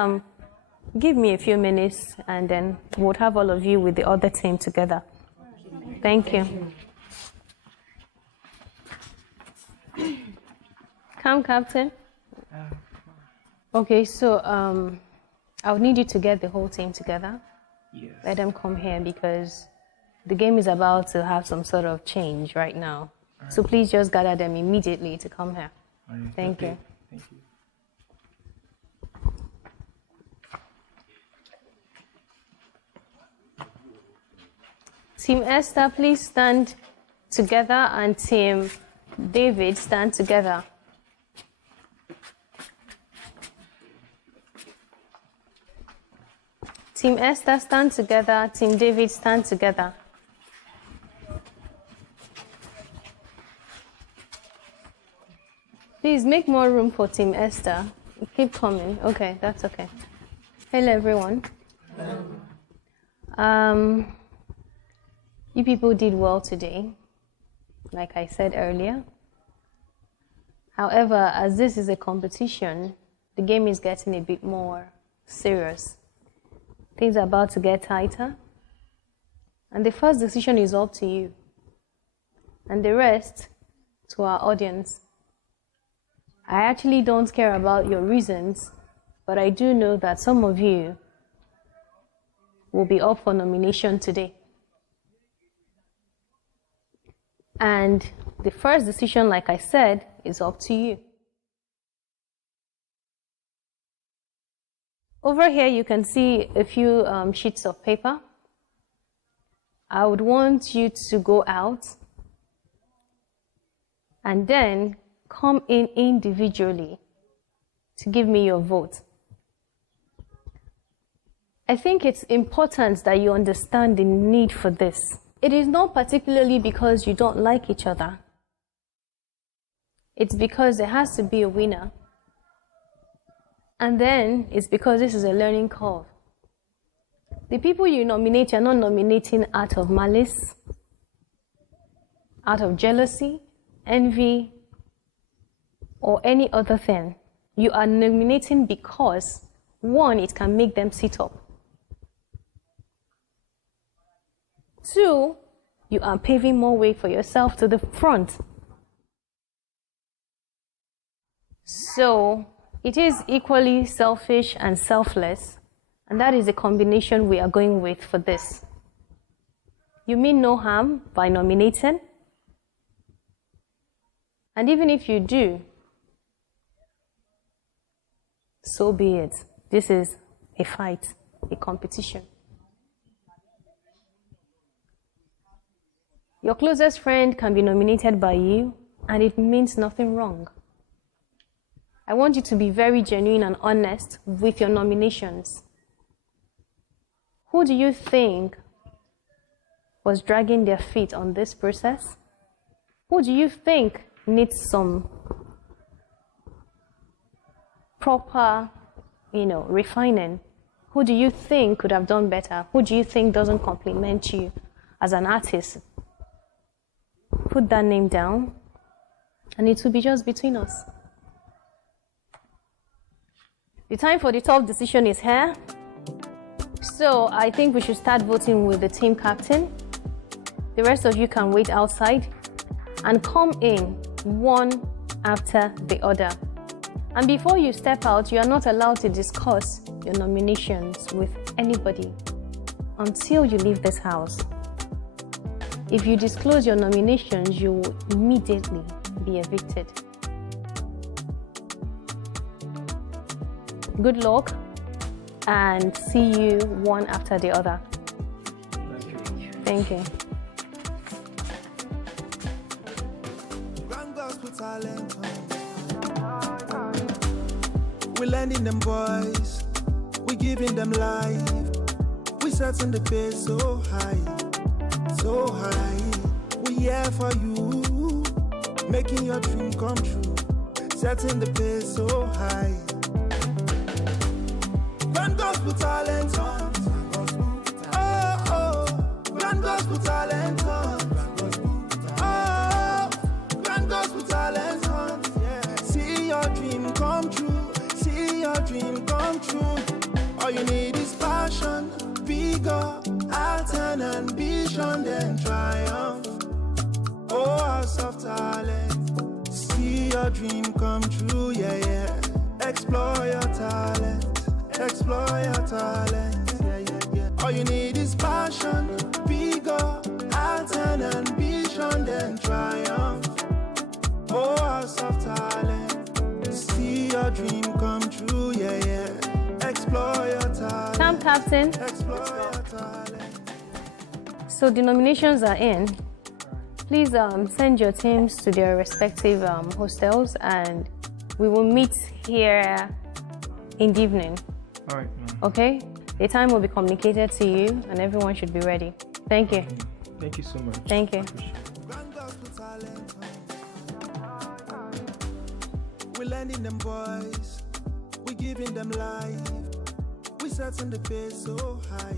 give me a few minutes and then we'll have all of you with the other team together. Thank you. Come, Captain. Okay, so I'll need you to get the whole team together. Yes. Let them come here because the game is about to have some sort of change right now. Right. So please just gather them immediately to come here. Right. Thank you. Thank you. Team Esther, please stand together, and Team David, stand together. Team Esther, stand together. Team David, stand together. Please make more room for Team Esther. Keep coming. Okay, that's okay. Hello, everyone. You people did well today, like I said earlier. However, as this is a competition, the game is getting a bit more serious. Things are about to get tighter. And the first decision is up to you. And the rest to our audience. I actually don't care about your reasons, but I do know that some of you will be up for nomination today. And the first decision, like I said, is up to you. Over here, you can see a few sheets of paper. I would want you to go out and then come in individually to give me your vote. I think it's important that you understand the need for this. It is not particularly because you don't like each other. It's because there has to be a winner. And then it's because this is a learning curve. The people you nominate, you're not nominating out of malice, out of jealousy, envy, or any other thing. You are nominating because, one, it can make them sit up. Two, you are paving more way for yourself to the front. So, it is equally selfish and selfless, and that is the combination we are going with for this. You mean no harm by nominating, and even if you do, so be it. This is a fight, a competition. Your closest friend can be nominated by you, and it means nothing wrong. I want you to be very genuine and honest with your nominations. Who do you think was dragging their feet on this process? Who do you think needs some proper, refining? Who do you think could have done better? Who do you think doesn't compliment you as an artist? Put that name down, and it will be just between us. The time for the tough decision is here. So I think we should start voting with the team captain. The rest of you can wait outside and come in one after the other. And before you step out, you are not allowed to discuss your nominations with anybody until you leave this house. If you disclose your nominations, you will immediately be evicted. Good luck, and see you one after the other. Thank you. We're lending them boys, we're giving them life. We're setting the pace so high, so high. We're here for you, making your dream come true. Setting the pace so high. Grand gospel talent on. Oh, oh, grand gospel talent on. Oh, grand gospel talent on. See your dream come true. See your dream come true. All you need is passion, vigor, art and ambition, then triumph. Oh, House of Talent. See your dream come true, yeah, yeah. Explore your talent. Explore your talent, yeah, yeah, yeah. All you need is passion, vigor, art and ambition, then triumph. Oh, House of Talent. See your dream come true, yeah, yeah. Explore your talent. Camp captain. Explore your talent. So the nominations are in. Please send your teams to their respective hostels, and we will meet here in the evening. All right. Okay? The time will be communicated to you, and everyone should be ready. Thank you. Thank you so much. Thank you. We're lending them boys, we're giving them life. We're setting the pace so high,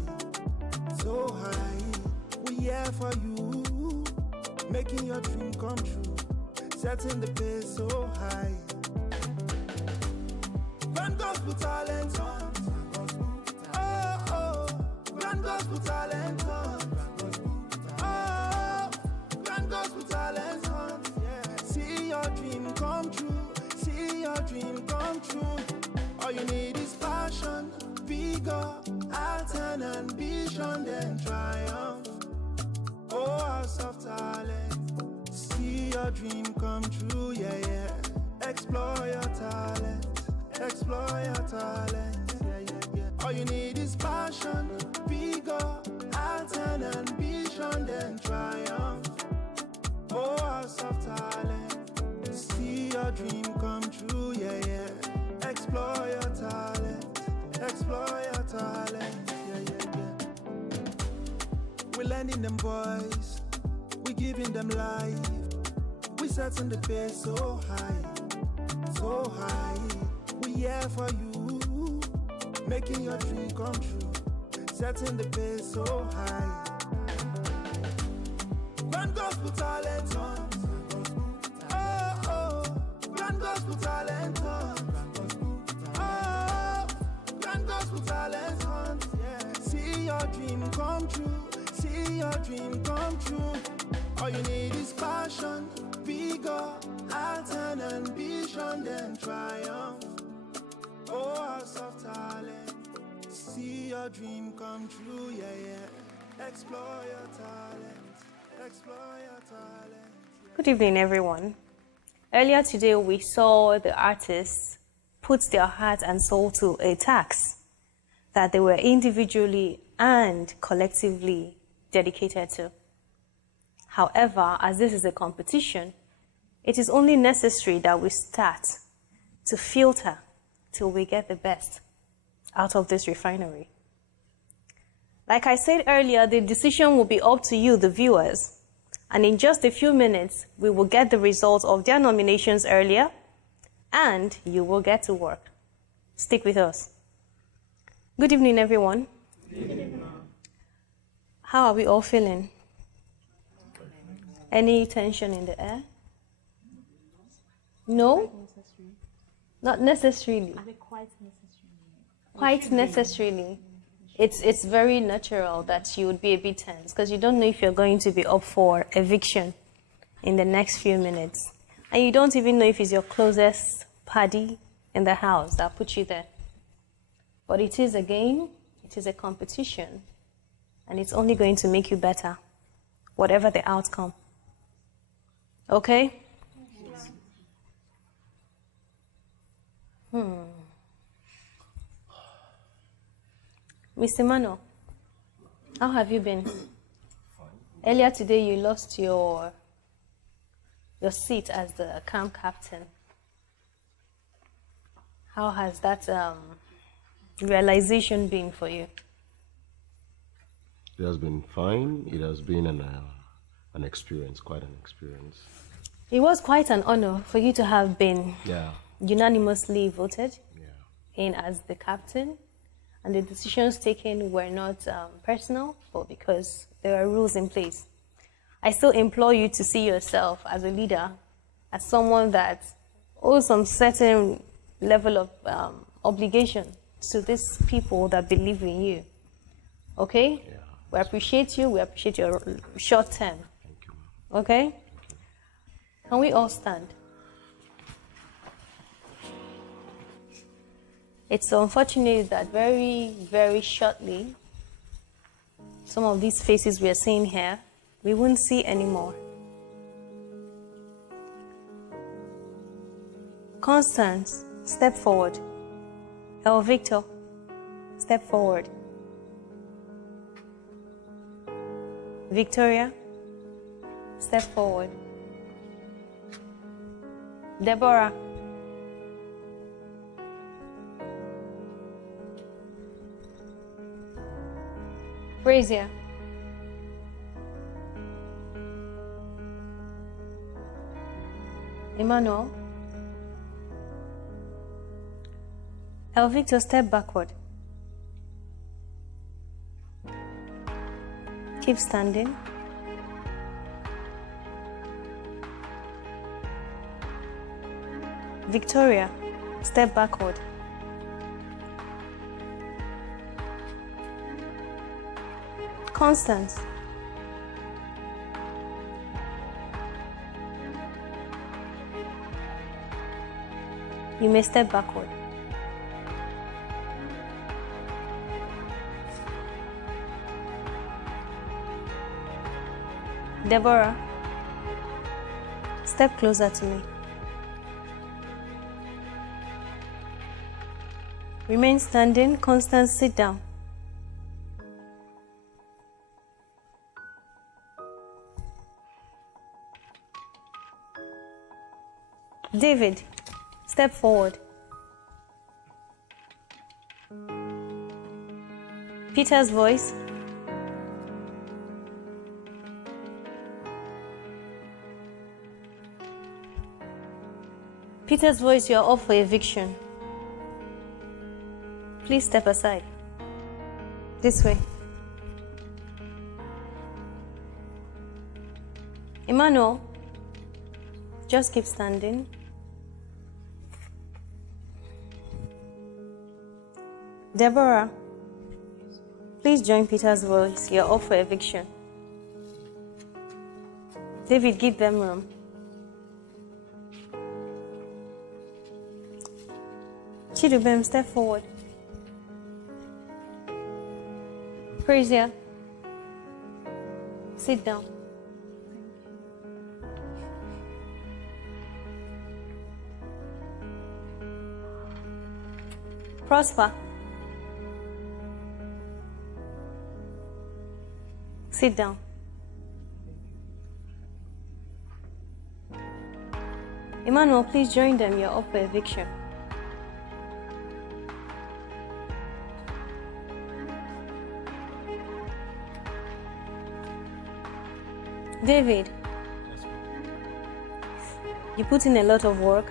so high. We're here for you, making your dream come true. Setting the pace so high. Grand gospel talent on. Oh, oh, grand gospel talent on. Oh, grand gospel talent on. See your dream come true. See your dream come true. All you need is passion, vigor, art and ambition, then triumph. Oh, House of Talent. See your dream come true, yeah, yeah. Explore your talent. Explore your talent, yeah, yeah, yeah. All you need is passion, vigor, art and ambition, then triumph. Oh, House of Talent. See your dream come true, yeah, yeah. Explore your talent. Explore your talent. blending them boys, we giving them life. We setting the pace so high, so high. We here for you, making your dream come true. Setting the pace so high. Grand gospel talent on. Oh, oh. Grand gospel talent on. Oh, grand gospel talent on. Yeah. See your dream come true. See your dream come true. All you need is passion, vigor, art and ambition, then triumph. Oh, House of Talent. See your dream come true, yeah, yeah. Explore your talent. Explore your talent. Good evening, everyone. Earlier today, we saw the artists put their heart and soul to a task that they were individually and collectively dedicated to. However, as this is a competition, it is only necessary that we start to filter till we get the best out of this refinery. Like I said earlier, the decision will be up to you, the viewers. And in just a few minutes, we will get the results of their nominations earlier, and you will get to work. Stick with us. Good evening, everyone. Good evening. How are we all feeling? Any tension in the air? No? Not necessarily. Quite necessarily. It's very natural that you would be a bit tense because you don't know if you're going to be up for eviction in the next few minutes. And you don't even know if it's your closest party in the house that put you there. But it is a game, it is a competition, and it's only going to make you better, whatever the outcome. Okay? Mr. Mano, how have you been? Earlier today, you lost your seat as the camp captain. How has that realization been for you? It has been fine. It has been an experience, quite an experience. It was quite an honor for you to have been unanimously voted in as the captain. And the decisions taken were not personal, but because there are rules in place. I still implore you to see yourself as a leader, as someone that owes some certain level of obligation to these people that believe in you. Okay? Yeah. We appreciate you. We appreciate your short term. Thank you. Okay? Can we all stand? It's unfortunate that very, very shortly, some of these faces we are seeing here, we won't see anymore. Constance, step forward. El Victor, step forward. Victoria, step forward. Deborah, Brazia, Emmanuel, El Victor, step backward. Keep standing. Victoria, step backward. Constance, you may step backward. Deborah, step closer to me. Remain standing. Constance, sit down. David, step forward. Peter's voice. Peter's voice, you're up for eviction. Please step aside. This way. Emmanuel, just keep standing. Deborah, please join Peter's voice. You're up for eviction. David, give them room. Chidubem, step forward. Praise, sit down. Prosper, sit down. Emmanuel, please join them. You're up for eviction. David, you put in a lot of work,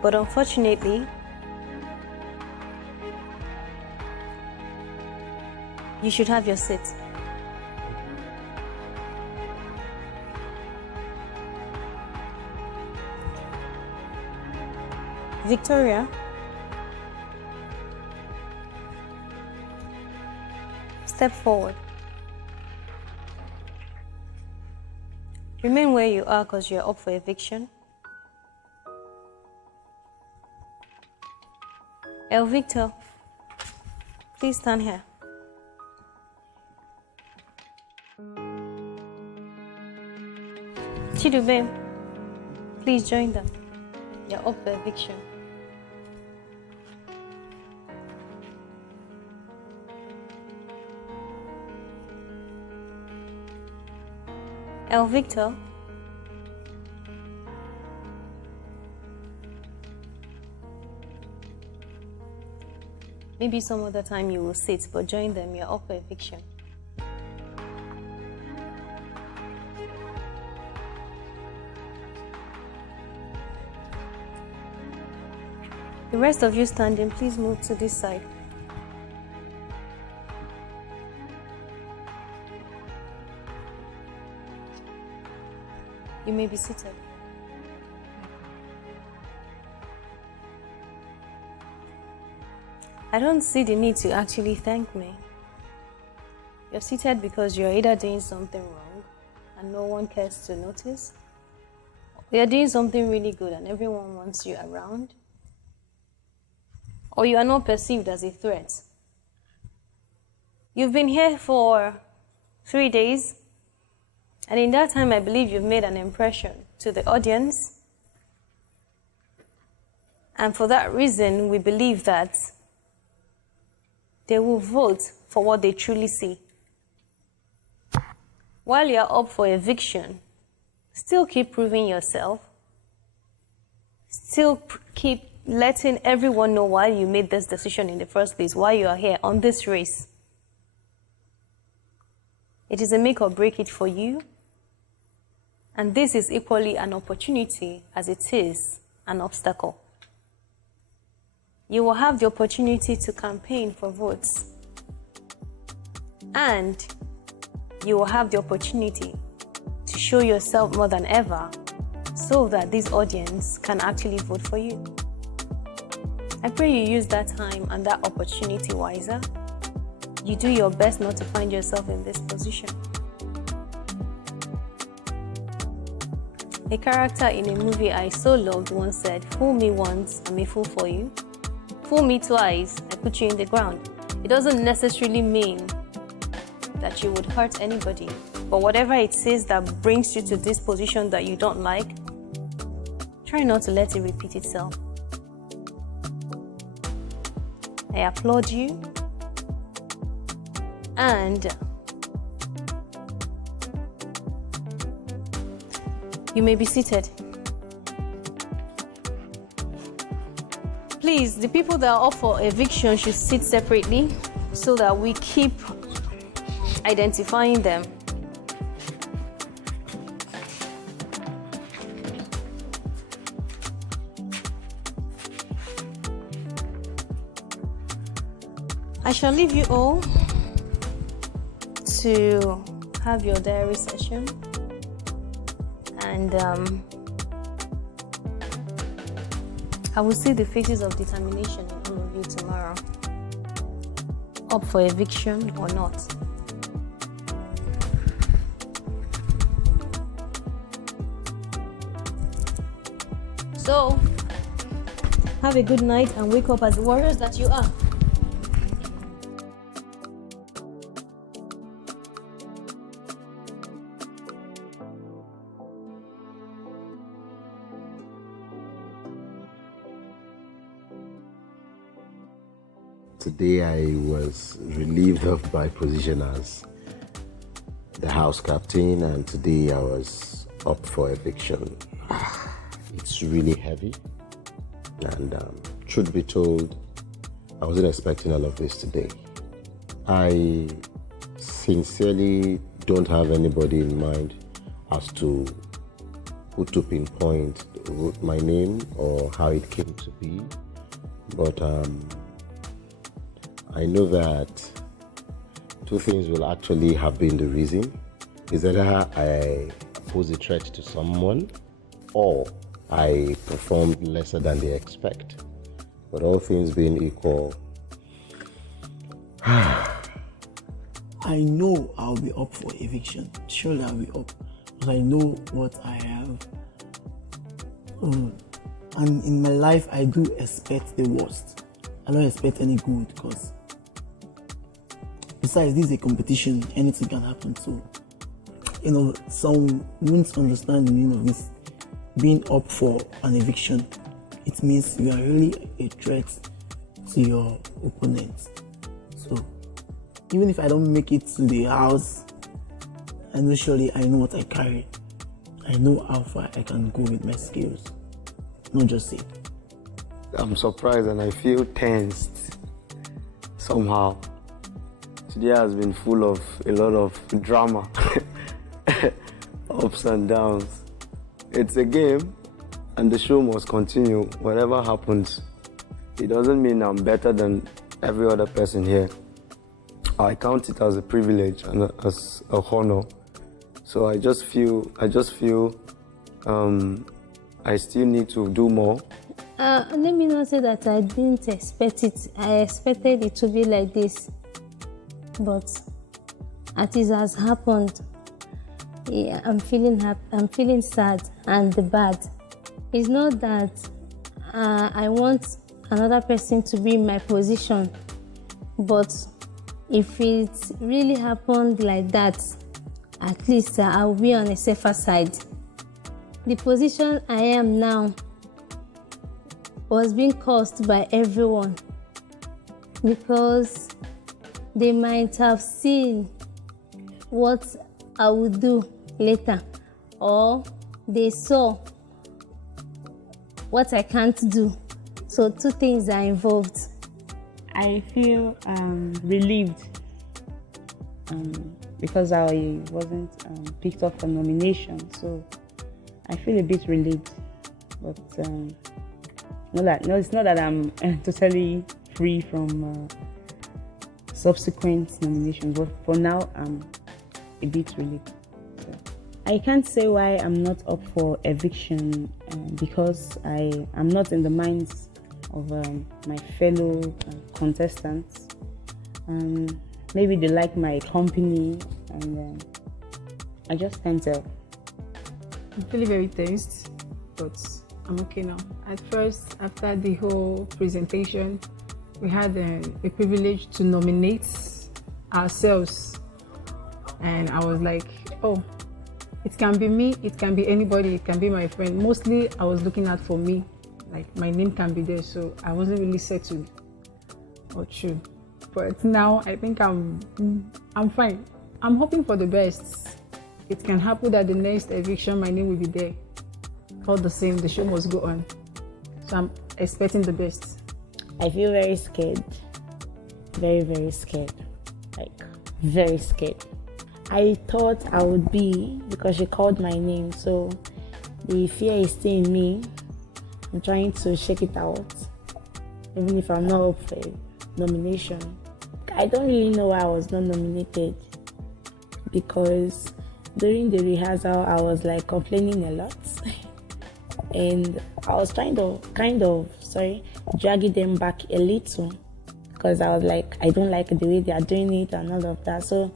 but unfortunately, you should have your seat. Victoria, step forward. Remain where you are because you're up for eviction. El Victor, please stand here. Chidubem, please join them. You're up for eviction. El Victor, maybe some other time you will sit, but join them. You're up for eviction. The rest of you standing, please move to this side. You may be seated. I don't see the need to actually thank me. You're seated because you're either doing something wrong and no one cares to notice, or you're doing something really good and everyone wants you around, or you are not perceived as a threat. You've been here for 3 days, and in that time, I believe you've made an impression to the audience. And for that reason, we believe that they will vote for what they truly see. While you're up for eviction, still keep proving yourself. Still keep letting everyone know why you made this decision in the first place, why you are here on this race. It is a make or break it for you. And this is equally an opportunity as it is an obstacle. You will have the opportunity to campaign for votes. And you will have the opportunity to show yourself more than ever so that this audience can actually vote for you. I pray you use that time and that opportunity wiser. You do your best not to find yourself in this position. A character in a movie I so loved once said, "Fool me once, I'm a fool for you. Fool me twice, I put you in the ground." It doesn't necessarily mean that you would hurt anybody, but whatever it is that brings you to this position that you don't like, try not to let it repeat itself. I applaud you, and you may be seated. Please, the people that are up for eviction should sit separately so that we keep identifying them. I shall leave you all to have your diary session, and I will see the faces of determination in all of you tomorrow, up for eviction or not. So, have a good night and wake up as the warriors that you are. Today I was relieved of my position as the house captain, and today I was up for eviction. It's really heavy, and truth be told, I wasn't expecting all of this today. I sincerely don't have anybody in mind as to who to pinpoint my name or how it came to be, but I know that two things will actually have been the reason. Is either I posed a threat to someone or I performed lesser than they expect. But all things being equal, I know I'll be up for eviction. Surely I'll be up, because I know what I have. And in my life, I do expect the worst. I don't expect any good, because besides, this is a competition. Anything can happen. So, some won't understand the meaning of this. Being up for an eviction, it means you are really a threat to your opponent. So, even if I don't make it to the house, I know surely I know what I carry. I know how far I can go with my skills. Not just it. I'm surprised and I feel tensed somehow. Today has been full of a lot of drama, ups and downs. It's a game and the show must continue. Whatever happens, it doesn't mean I'm better than every other person here. I count it as a privilege and as a honor. So I just feel I still need to do more. Let me not say that I didn't expect it. I expected it to be like this. But as it has happened, yeah, I'm feeling happy, I'm feeling sad and bad. It's not that I want another person to be in my position, but if it really happened like that, at least I'll be on a safer side. The position I am now was being caused by everyone, because they might have seen what I would do later, or they saw what I can't do. So two things are involved. I feel relieved because I wasn't picked up for nomination, so I feel a bit relieved. But it's not that I'm totally free from subsequent nominations, but for now I'm a bit relieved. So I can't say why I'm not up for eviction, because I am not in the minds of my fellow contestants. Maybe they like my company, and I just can't tell. I'm feeling very tensed, but I'm okay now. At first, after the whole presentation, we had a privilege to nominate ourselves, and I was like, oh, it can be me, it can be anybody, it can be my friend. Mostly I was looking out for me, like my name can be there, so I wasn't really settled or true. But now I think I'm fine. I'm hoping for the best. It can happen that the next eviction my name will be there. All the same, the show must go on. So I'm expecting the best. I feel very scared. Very, very scared. Like, very scared. I thought I would be, because she called my name, so the fear is still in me. I'm trying to shake it out, even if I'm not up for nomination. I don't really know why I was not nominated, because during the rehearsal I was like complaining a lot and I was kind of dragging them back a little, because I was like, I don't like the way they are doing it and all of that. So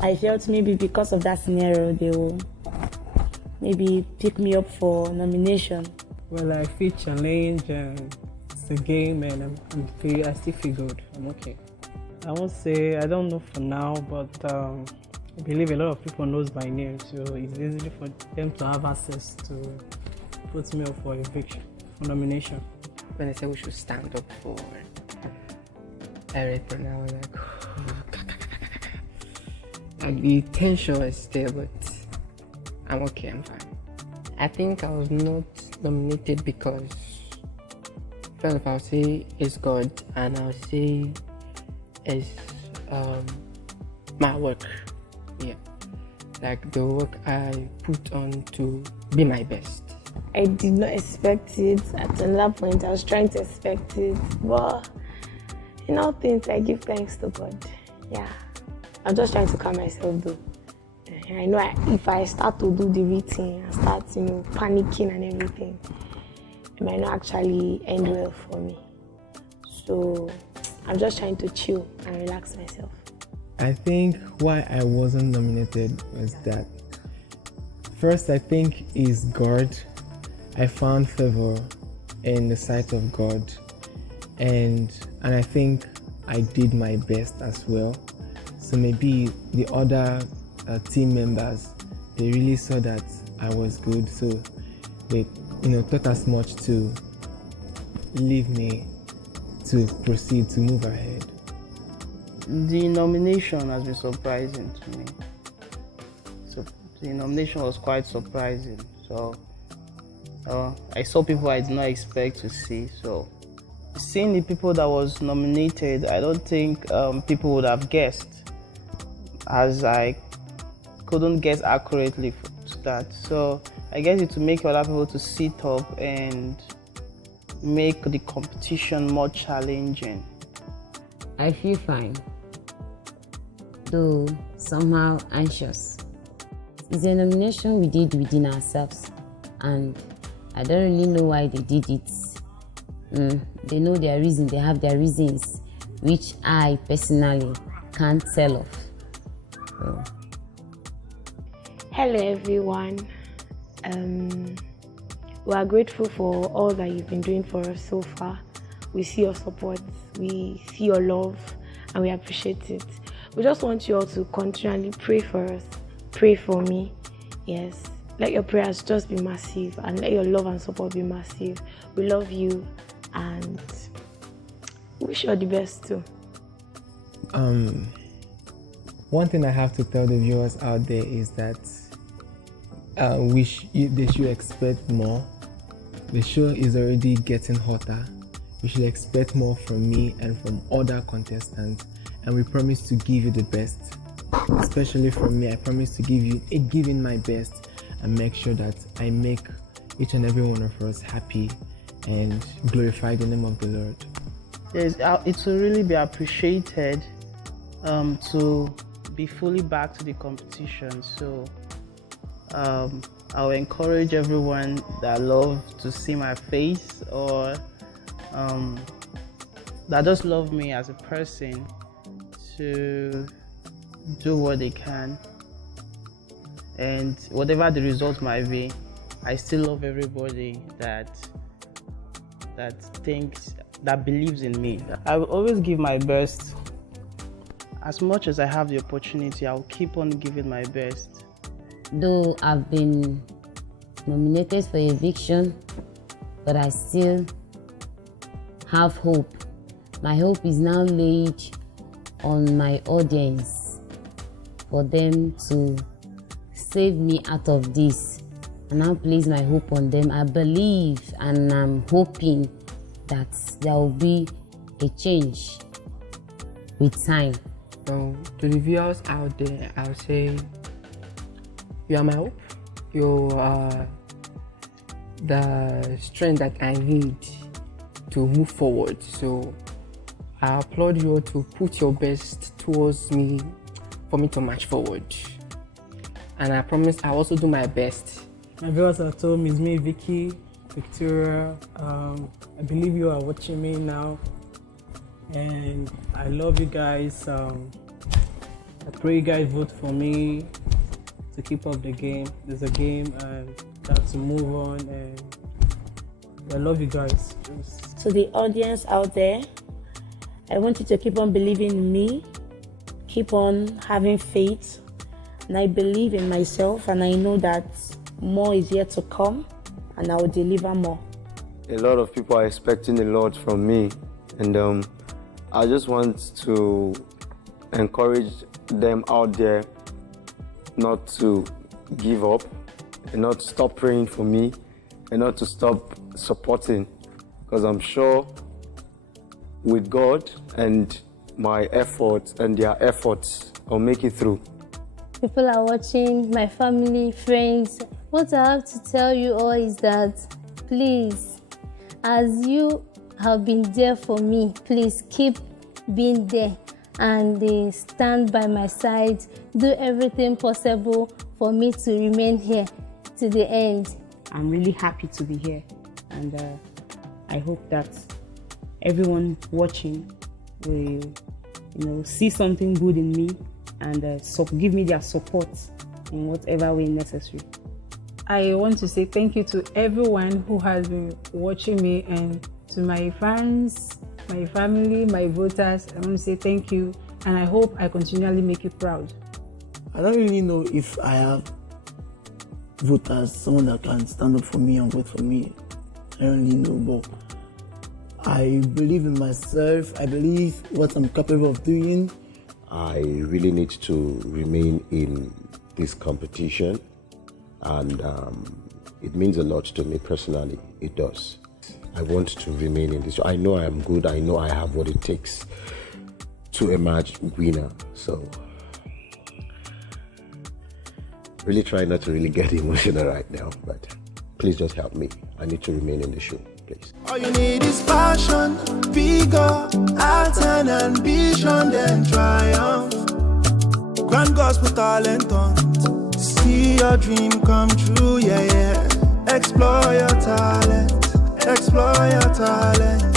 I felt maybe because of that scenario they will maybe pick me up for nomination. Well, I feel challenged and it's a game, and I still feel good. I'm okay. I won't say, I don't know for now, but I believe a lot of people knows my name, so it's easy for them to have access to put me up for eviction, for nomination. When they said we should stand up for everything, I was like the tension was there, but I'm okay, I'm fine. I think I was not nominated because first of all, I'll say it's God, and I'll say it's my work. Yeah, like the work I put on to be my best. I did not expect it. At another point, I was trying to expect it, but in all things, I give thanks to God. Yeah, I'm just trying to calm myself though. I know if I start to do the reading and start, panicking and everything, it might not actually end well for me. So I'm just trying to chill and relax myself. I think why I wasn't nominated was that first, I think is God. I found favor in the sight of God, and I think I did my best as well. So maybe the other team members, they really saw that I was good, so they thought as much to leave me to proceed to move ahead. The nomination has been surprising to me. So the nomination was quite surprising. So I saw people I did not expect to see. So seeing the people that was nominated, I don't think people would have guessed, as I couldn't guess accurately to that. So I guess it to make other people to sit up and make the competition more challenging. I feel fine, though somehow anxious. It's a nomination we did within ourselves, and I don't really know why they did it. They know their reason, they have their reasons, which I personally can't tell of. So. Hello everyone. We are grateful for all that you've been doing for us so far. We see your support, we see your love, and we appreciate it. We just want you all to continually pray for us. Pray for me. Yes. Let your prayers just be massive, and let your love and support be massive. We love you and wish you all the best too. One thing I have to tell the viewers out there is that they should expect more. The show is already getting hotter. You should expect more from me and from other contestants, and we promise to give you the best. Especially from me, I promise to give in my best and make sure that I make each and every one of us happy and glorify the name of the Lord. Yes, it will really be appreciated to be fully back to the competition. So I'll encourage everyone that love to see my face or that just love me as a person to do what they can, and whatever the result might be, I still love everybody that believes in me. I will always give my best. As much as I have the opportunity, I'll keep on giving my best. Though I've been nominated for eviction, but I still have hope. My hope is now laid on my audience for them to save me out of this. And now place my hope on them. I believe and I'm hoping that there will be a change with time. To the viewers out there, I'll say you are my hope. You are the strength that I need to move forward. So I applaud you all to put your best towards me for me to march forward. And I promise I'll also do my best. My viewers at home, it's me, Vicky, Victoria. I believe you are watching me now. And I love you guys. I pray you guys vote for me to keep up the game. There's a game and got to move on. And I love you guys. To the audience out there, I want you to keep on believing in me, keep on having faith, and I believe in myself, and I know that more is yet to come, and I will deliver more. A lot of people are expecting a lot from me, and I just want to encourage them out there not to give up, and not to stop praying for me, and not to stop supporting, because I'm sure with God and my efforts and their efforts, I'll make it through. People are watching, my family, friends. What I have to tell you all is that, please, as you have been there for me, please keep being there and stand by my side. Do everything possible for me to remain here to the end. I'm really happy to be here, and I hope that everyone watching will, see something good in me and give me their support in whatever way necessary. I want to say thank you to everyone who has been watching me, and to my fans, my family, my voters. I want to say thank you, and I hope I continually make you proud. I don't really know if I have voters, someone that can stand up for me and vote for me. I don't really know, but I believe in myself. I believe what I'm capable of doing. I really need to remain in this competition, and it means a lot to me personally. It does. I want to remain in this. I know I am good. I know I have what it takes to emerge winner. So really try not to really get emotional right now, but please just help me. I need to remain in the show, please. All you need is passion, vigor, art and ambition, then triumph. Grand gospel talent on, see your dream come true, yeah, yeah. Explore your talent, explore your talent.